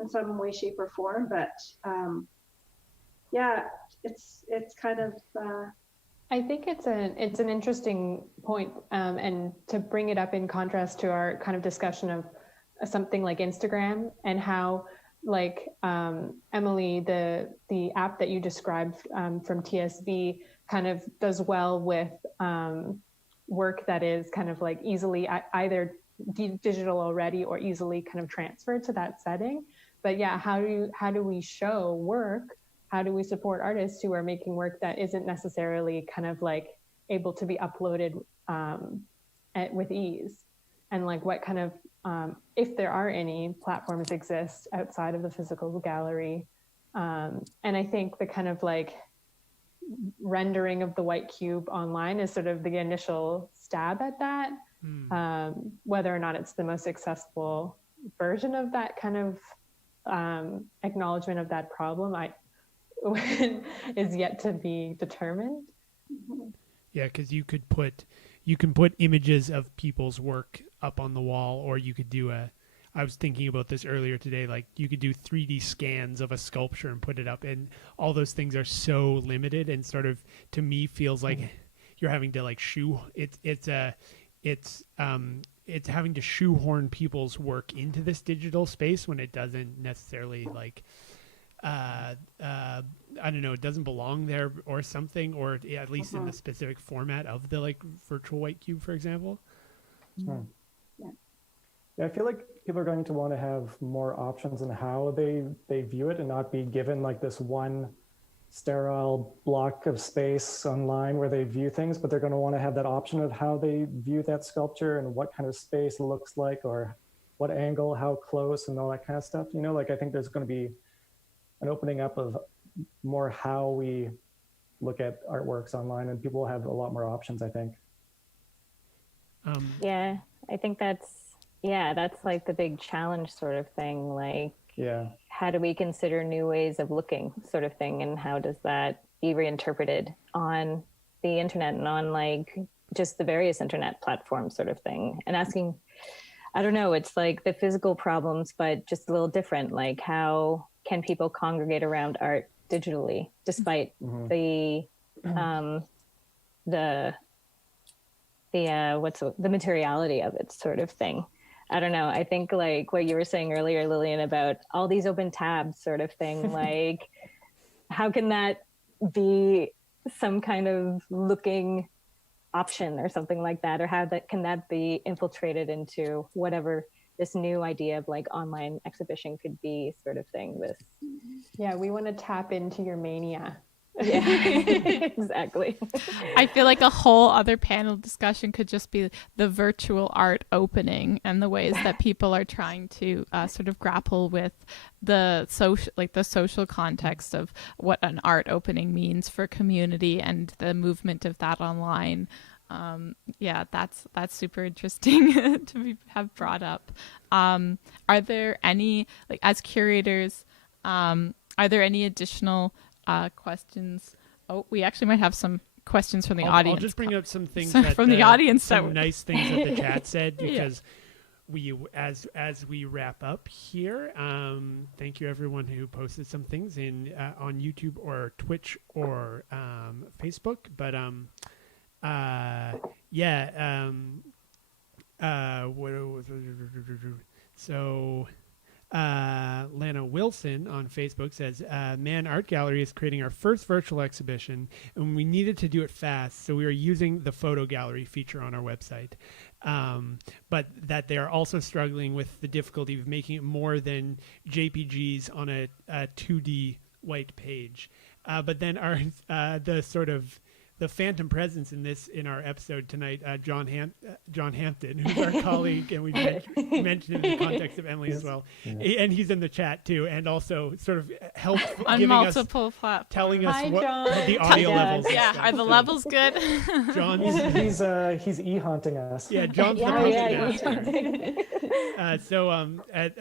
in some way, shape, or form. But it's kind of. I think it's an interesting point, and to bring it up in contrast to our kind of discussion of something like Instagram and how. Like Emily, the app that you described from TSV kind of does well with work that is kind of like easily either digital already or easily kind of transferred to that setting. But yeah, how do we show work? How do we support artists who are making work that isn't necessarily kind of like able to be uploaded with ease? And like what kind of if there are any platforms exist outside of the physical gallery. And I think the kind of like rendering of the white cube online is sort of the initial stab at that. Whether or not it's the most accessible version of that kind of acknowledgement of that problem is yet to be determined. Yeah, because you can put images of people's work up on the wall, or you could do I was thinking about this earlier today, like you could do 3D scans of a sculpture and put it up, and all those things are so limited and sort of, to me, feels like you're having to like it's having to shoehorn people's work into this digital space when it doesn't necessarily like I don't know, it doesn't belong there or something, or at least in the specific format of the like virtual white cube, for example. Hmm. Yeah. Yeah, I feel like people are going to want to have more options in how they view it and not be given like this one sterile block of space online where they view things, but they're going to want to have that option of how they view that sculpture and what kind of space it looks like, or what angle, how close, and all that kind of stuff. You know, like I think there's going to be an opening up of more how we look at artworks online, and people will have a lot more options, I think. Yeah, I think that's like the big challenge sort of thing. Like, Yeah. how do we consider new ways of looking sort of thing, and how does that be reinterpreted on the internet and on like just the various internet platforms sort of thing? And asking, I don't know, it's like the physical problems, but just a little different. Like, how can people congregate around art digitally despite the materiality of it sort of thing? I don't know. I think like what you were saying earlier, Lillian, about all these open tabs sort of thing, like how can that be some kind of looking option or something like that? Or how can that be infiltrated into whatever this new idea of like online exhibition could be sort of thing with. Yeah, we want to tap into your mania. Yeah, exactly. I feel like a whole other panel discussion could just be the virtual art opening and the ways that people are trying to sort of grapple with the social context of what an art opening means for community and the movement of that online. Yeah, that's super interesting to have brought up. Are there any, like, as curators, are there any additional questions? Oh, we actually might have some questions from the audience. I'll just bring up some things from the audience. Some nice things that the chat said, because we, as we wrap up here, thank you everyone who posted some things in on YouTube or Twitch or Facebook. But so Lana Wilson on Facebook says, Man Art Gallery is creating our first virtual exhibition, and we needed to do it fast, so we are using the photo gallery feature on our website. But that they are also struggling with the difficulty of making it more than JPGs on a 2D white page. But then the phantom presence in our episode tonight, John Hampton, who's our colleague, and we mentioned in the context of Emily as well, and he's in the chat too, and also sort of helped on giving multiple us, platforms. telling us Hi, what John. the audio levels. Yeah, are the levels good? John, He's e-haunting us. yeah, John's the Yeah. master.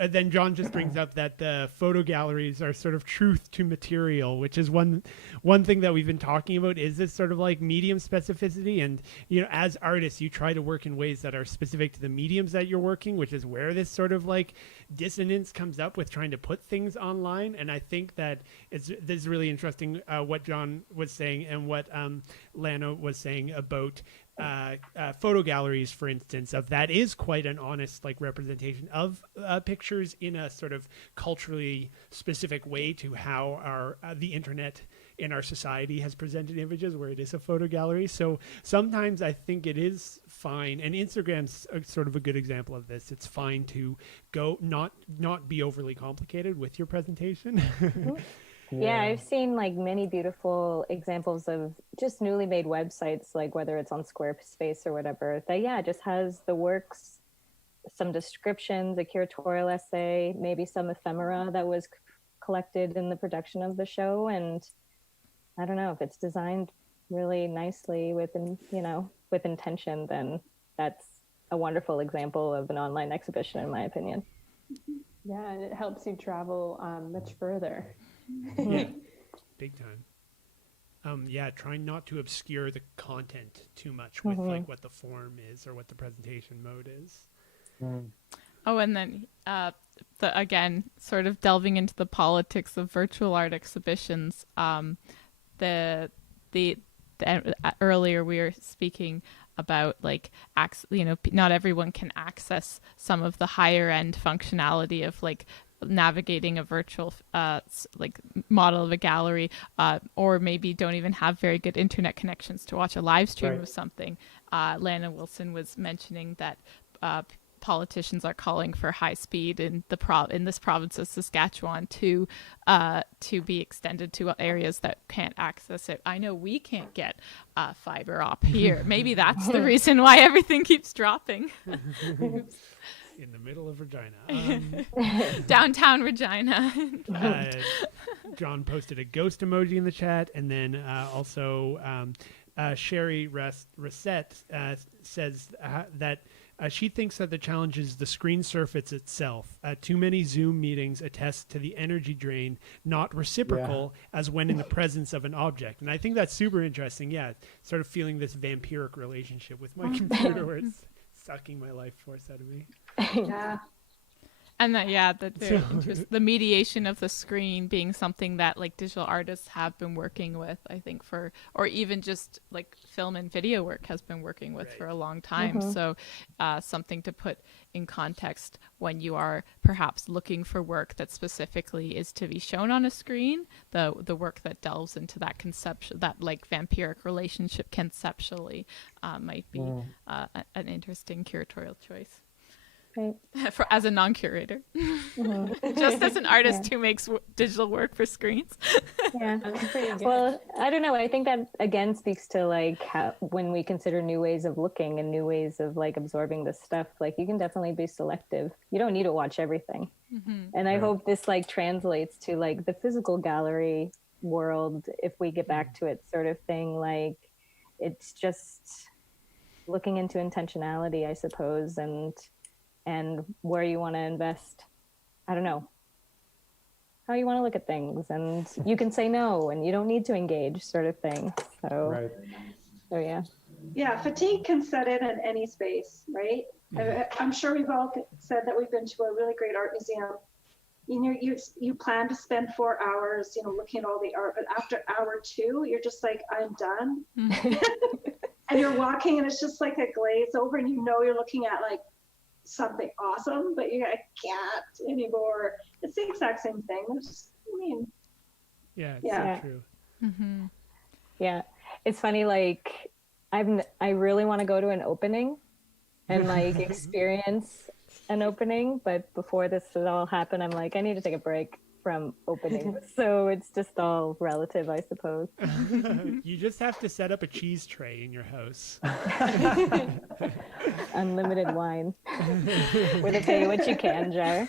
Then John just brings up that the photo galleries are sort of truth to material, which is one thing that we've been talking about, is this sort of like medium specificity. And, you know, as artists, you try to work in ways that are specific to the mediums that you're working, which is where this sort of like dissonance comes up with trying to put things online. And I think that this is really interesting, what John was saying and what Lana was saying about photo galleries, for instance, of that is quite an honest like representation of pictures in a sort of culturally specific way to how our the internet in our society has presented images, where it is a photo gallery. So sometimes I think it is fine, and Instagram's sort of a good example of this. It's fine to go not be overly complicated with your presentation. Yeah, I've seen like many beautiful examples of just newly made websites, like whether it's on Squarespace or whatever, that just has the works, some descriptions, a curatorial essay, maybe some ephemera that was collected in the production of the show. And I don't know, if it's designed really nicely with intention, then that's a wonderful example of an online exhibition, in my opinion. Yeah, and it helps you travel much further. Yeah, big time. Trying not to obscure the content too much with like what the form is or what the presentation mode is. Oh, and then again, sort of delving into the politics of virtual art exhibitions. Earlier we were speaking about like not everyone can access some of the higher end functionality of like navigating a virtual like model of a gallery, or maybe don't even have very good internet connections to watch a live stream Right. of something. Lana Wilson was mentioning that politicians are calling for high speed in this province of Saskatchewan to be extended to areas that can't access it. I know we can't get fiber op here. Maybe that's the reason why everything keeps dropping. In the middle of Regina. Downtown Regina. John posted a ghost emoji in the chat, and then also Sherry Reset says that she thinks that the challenge is the screen surface itself. Too many Zoom meetings attest to the energy drain, not reciprocal as when in the presence of an object. And I think that's super interesting. Yeah, sort of feeling this vampiric relationship with my computer where it's sucking my life force out of me. Yeah. And the mediation of the screen being something that like digital artists have been working with, I think, or even just like film and video work has been working with for a long time. So something to put in context when you are perhaps looking for work that specifically is to be shown on a screen, the work that delves into that conception, that like vampiric relationship conceptually might be an interesting curatorial choice. Right. As a non-curator, just as an artist who makes digital work for screens. Yeah, that's pretty good. Well, I don't know. I think that again speaks to like how, when we consider new ways of looking and new ways of like absorbing this stuff, like you can definitely be selective. You don't need to watch everything. And I hope this like translates to like the physical gallery world, if we get back to it, sort of thing. Like it's just looking into intentionality, I suppose, and where you want to invest. I don't know how you want to look at things, and you can say no and you don't need to engage, sort of thing. So Yeah, fatigue can set in any space, right? I'm sure we've all said that we've been to a really great art museum. You know, you plan to spend 4 hours, you know, looking at all the art, but after hour 2, you're just like, I'm done. And you're walking and it's just like a glaze over, and you know you're looking at like something awesome, but I can't anymore. It's the exact same thing. It's just, It's so true. Yeah, it's funny. Like I really want to go to an opening and like experience an opening, but before this all happened, I'm like, I need to take a break from openings. So it's just all relative, I suppose. You just have to set up a cheese tray in your house. Unlimited wine with a pay what you can jar.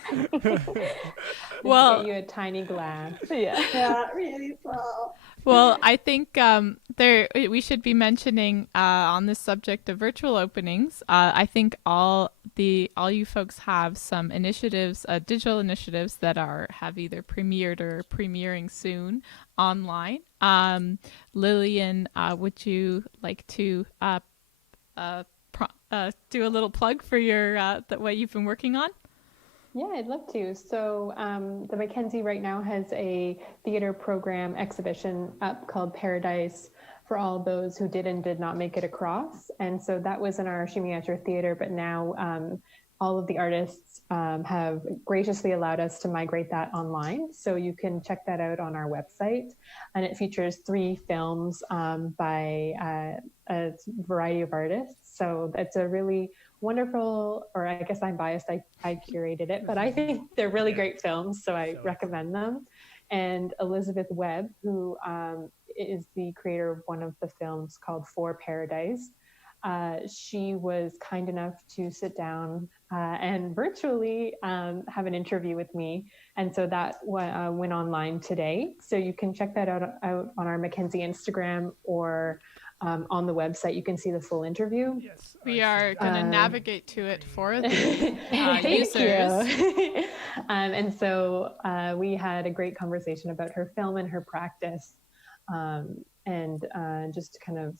Well, get you a tiny glass. Yeah, really small. Well, I think we should be mentioning on this subject of virtual openings. I think all you folks have some initiatives, digital initiatives that have either premiered or premiering soon online. Lillian, would you like to do a little plug for what you've been working on? Yeah, I'd love to. So the MacKenzie right now has a theater program exhibition up called Paradise for all those who did and did not make it across. And so that was in our Shimiature Theater, but now all of the artists have graciously allowed us to migrate that online. So you can check that out on our website. And it features 3 films by a variety of artists. So it's a really wonderful, or I guess I'm biased, I curated it, but I think they're really great films, so I recommend them. And Elizabeth Webb, who is the creator of one of the films called For Paradise, she was kind enough to sit down and virtually have an interview with me. And so that went online today. So you can check that out on our MacKenzie Instagram, or on the website. You can see the full interview. Yes, we are going to navigate to it for the users. users. And so we had a great conversation about her film and her practice, and just kind of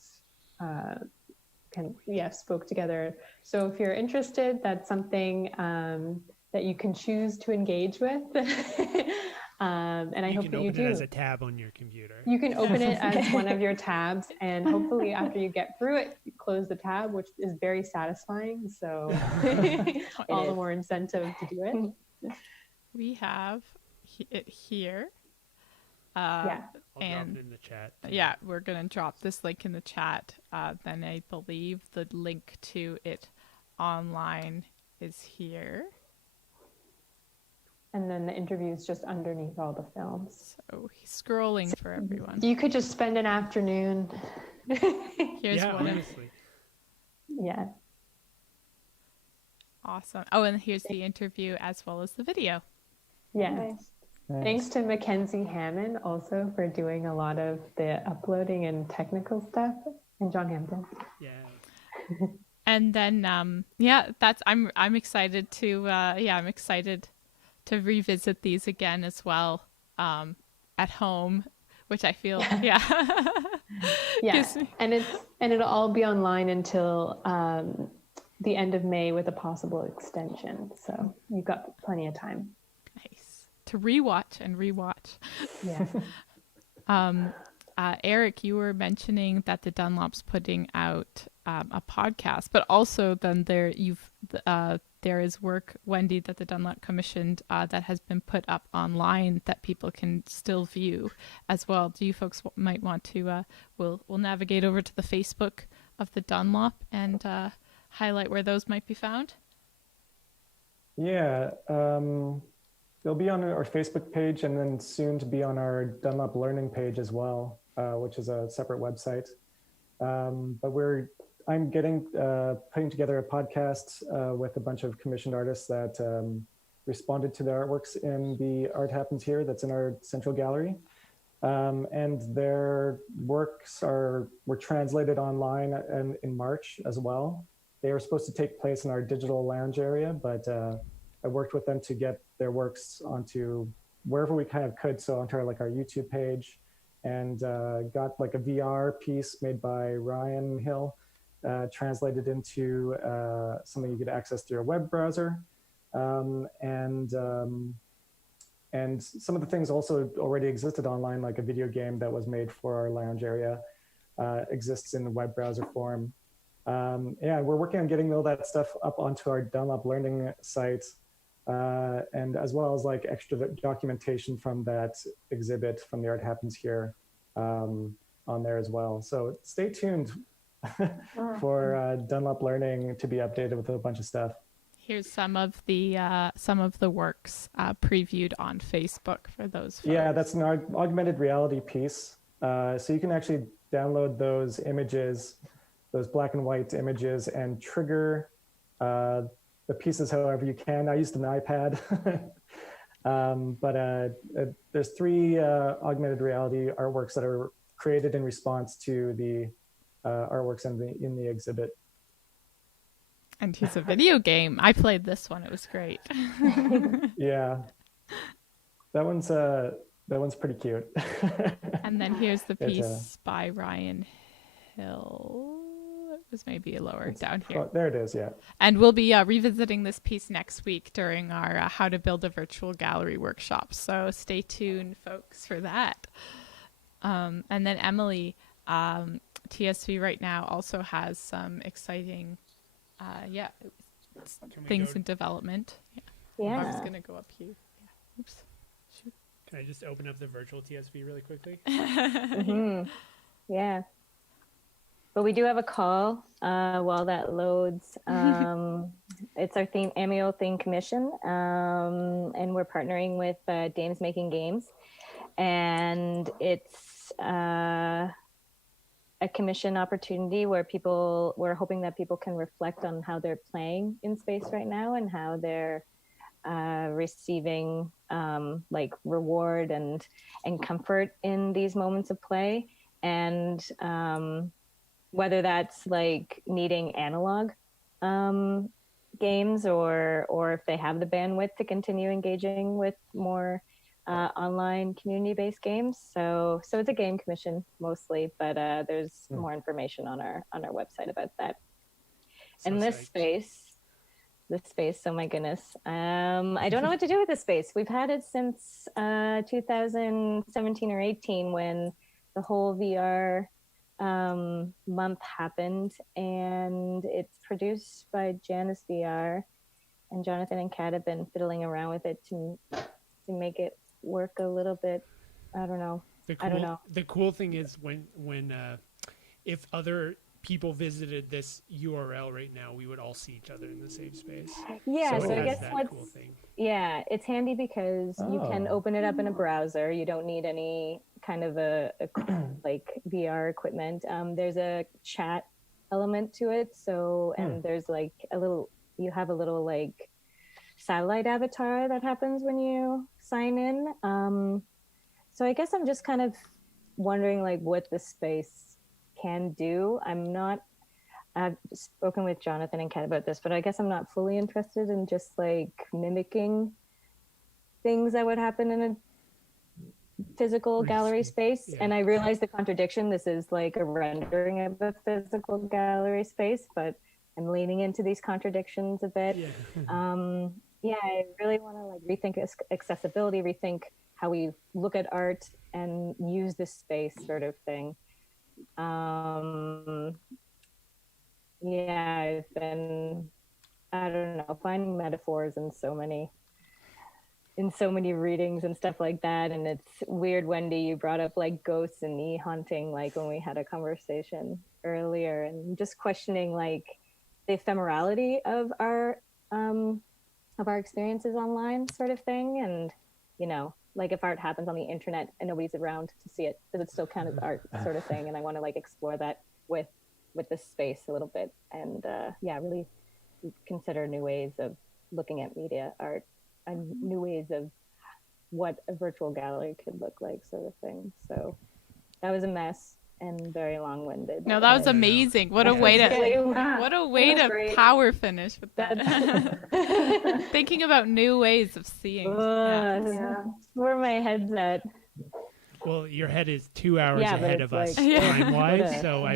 spoke together. So if you're interested, that's something that you can choose to engage with. And I hope that you do. You can open it as a tab on your computer. You can open it as one of your tabs, and hopefully after you get through it, you close the tab, which is very satisfying. So all the more incentive to do it. we have it here. Yeah. I'll drop And it in the chat. yeah, we're going to drop this link in the chat. Then I believe the link to it online is here. And then the interview is just underneath all the films. So he's scrolling for everyone. You could just spend an afternoon. Here's Yeah, one. honestly. Yeah. Awesome. Oh, and here's the interview as well as the video. Yeah. Nice. Nice. Thanks to MacKenzie Hammond also for doing a lot of the uploading and technical stuff, and John Hampton. Yeah. And then I'm excited to I'm excited to revisit these again as well at home, which I feel Yeah, gives me- and it'll all be online until the end of May with a possible extension. So you've got plenty of time. nice to rewatch and rewatch. Yeah. Eric, you were mentioning that the Dunlop's putting out a podcast, but also then there is work, Wendy, that the Dunlop commissioned that has been put up online that people can still view as well. Do you folks might want to? We'll navigate over to the Facebook of the Dunlop and highlight where those might be found. Yeah, they'll be on our Facebook page and then soon to be on our Dunlop Learning page as well, which is a separate website. But I'm putting together a podcast with a bunch of commissioned artists that responded to the artworks in the Art Happens Here that's in our central gallery. And their works were translated online in March as well. They were supposed to take place in our digital lounge area, but I worked with them to get their works onto wherever we kind of could. So onto our YouTube page, and got like a VR piece made by Ryan Hill, translated into something you could access through a web browser. And some of the things also already existed online, like a video game that was made for our lounge area, exists in the web browser form. Yeah, we're working on getting all that stuff up onto our Dunlop Learning site, and as well as like extra documentation from that exhibit from the Art Happens Here on there as well. So stay tuned for Dunlop Learning to be updated with a bunch of stuff. Here's some of the works previewed on Facebook for those folks. Yeah, that's an augmented reality piece. So you can actually download those images, those black and white images, and trigger the pieces however you can. I used an iPad. But there's 3 augmented reality artworks that are created in response to the artworks in the exhibit. And here's a video game. I played this one. It was great. Yeah, that one's pretty cute. And then here's the It's, piece by Ryan Hill. It was maybe lower down here. Oh, there it is. Yeah. And we'll be revisiting this piece next week during our How to Build a Virtual Gallery workshop. So stay tuned, folks, for that. And then Emily, TSV right now also has some exciting things in development. I was going to go up here. Yeah. Oops. Shoot. Can I just open up the virtual TSV really quickly? Mm-hmm. Yeah. But we do have a call while that loads. It's our annual theme commission, and we're partnering with Dames Making Games. And it's a commission opportunity where we're hoping that people can reflect on how they're playing in space right now and how they're receiving like reward and comfort in these moments of play. And whether that's like needing analog games or if they have the bandwidth to continue engaging with more online community-based games. So it's a game commission mostly, but there's more information on our website about that. So And this space, oh my goodness. I don't know what to do with this space. We've had it since 2017 or 18 when the whole VR month happened, and it's produced by Janus VR, and Jonathan and Kat have been fiddling around with it to make it work a little bit. I don't know. The cool thing is when if other people visited this URL right now, we would all see each other in the same space. Yeah, so so it I has guess that cool thing. yeah, it's handy because you can Oh. open it up in a browser. You don't need any kind of a like VR equipment. There's a chat element to it. So, and there's like you have a little like satellite avatar that happens when you sign in. So I guess I'm just kind of wondering like what the space can do. I've spoken with Jonathan and Kat about this, but I guess I'm not fully interested in just like mimicking things that would happen in a physical gallery space. Yeah. And I realize the contradiction. This is like a rendering of a physical gallery space, but I'm leaning into these contradictions a bit. Yeah. I really want to like rethink accessibility, rethink how we look at art and use this space sort of thing. I've been, I don't know, finding metaphors in so many readings and stuff like that. And it's weird, Wendy, you brought up like ghosts and e-haunting, like when we had a conversation earlier, and just questioning like the ephemerality of our experiences online sort of thing. And, you know, like if art happens on the internet and nobody's around to see it, does it still count as art sort of thing? And I want to like explore that with this space a little bit, and really consider new ways of looking at media art and new ways of what a virtual gallery could look like, sort of thing. So that was a mess and very long-winded. No, that was amazing. What a way to Great. power finish with that. Thinking about new ways of seeing. Yeah. Where my head's at. Well, your head is 2 hours Yeah, but ahead it's of us like- time-wise, so I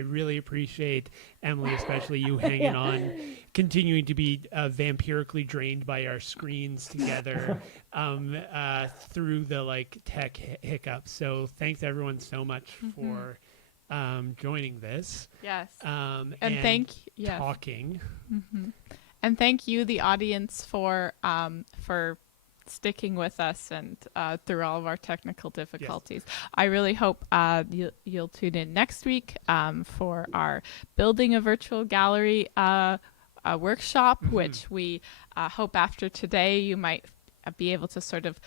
really appreciate, Emily, especially you hanging on, continuing to be vampirically drained by our screens together through the like tech hiccups. So thanks everyone so much for joining this. Yes. And talking. And thank you, the audience, for sticking with us and through all of our technical difficulties. Yes. I really hope you'll tune in next week for our Building a Virtual Gallery workshop, which we hope after today you might be able to sort of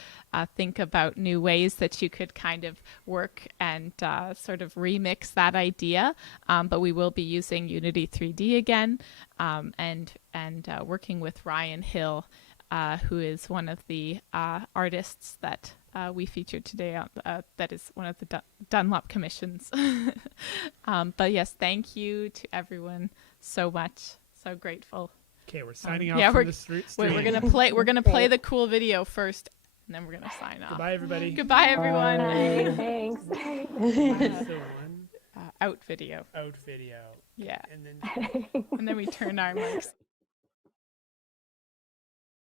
think about new ways that you could kind of work and sort of remix that idea. But we will be using Unity 3D again and working with Ryan Hill, who is one of the artists that we featured today on, that is one of the Dunlop commissions. But yes, thank you to everyone so much. So grateful. Okay, we're signing off from the stream. We're gonna play the cool video first, and then we're gonna sign off. Goodbye, everybody. Goodbye, everyone. Bye. Thanks. So one Out video. out video. Yeah. And then And then we turn our mics.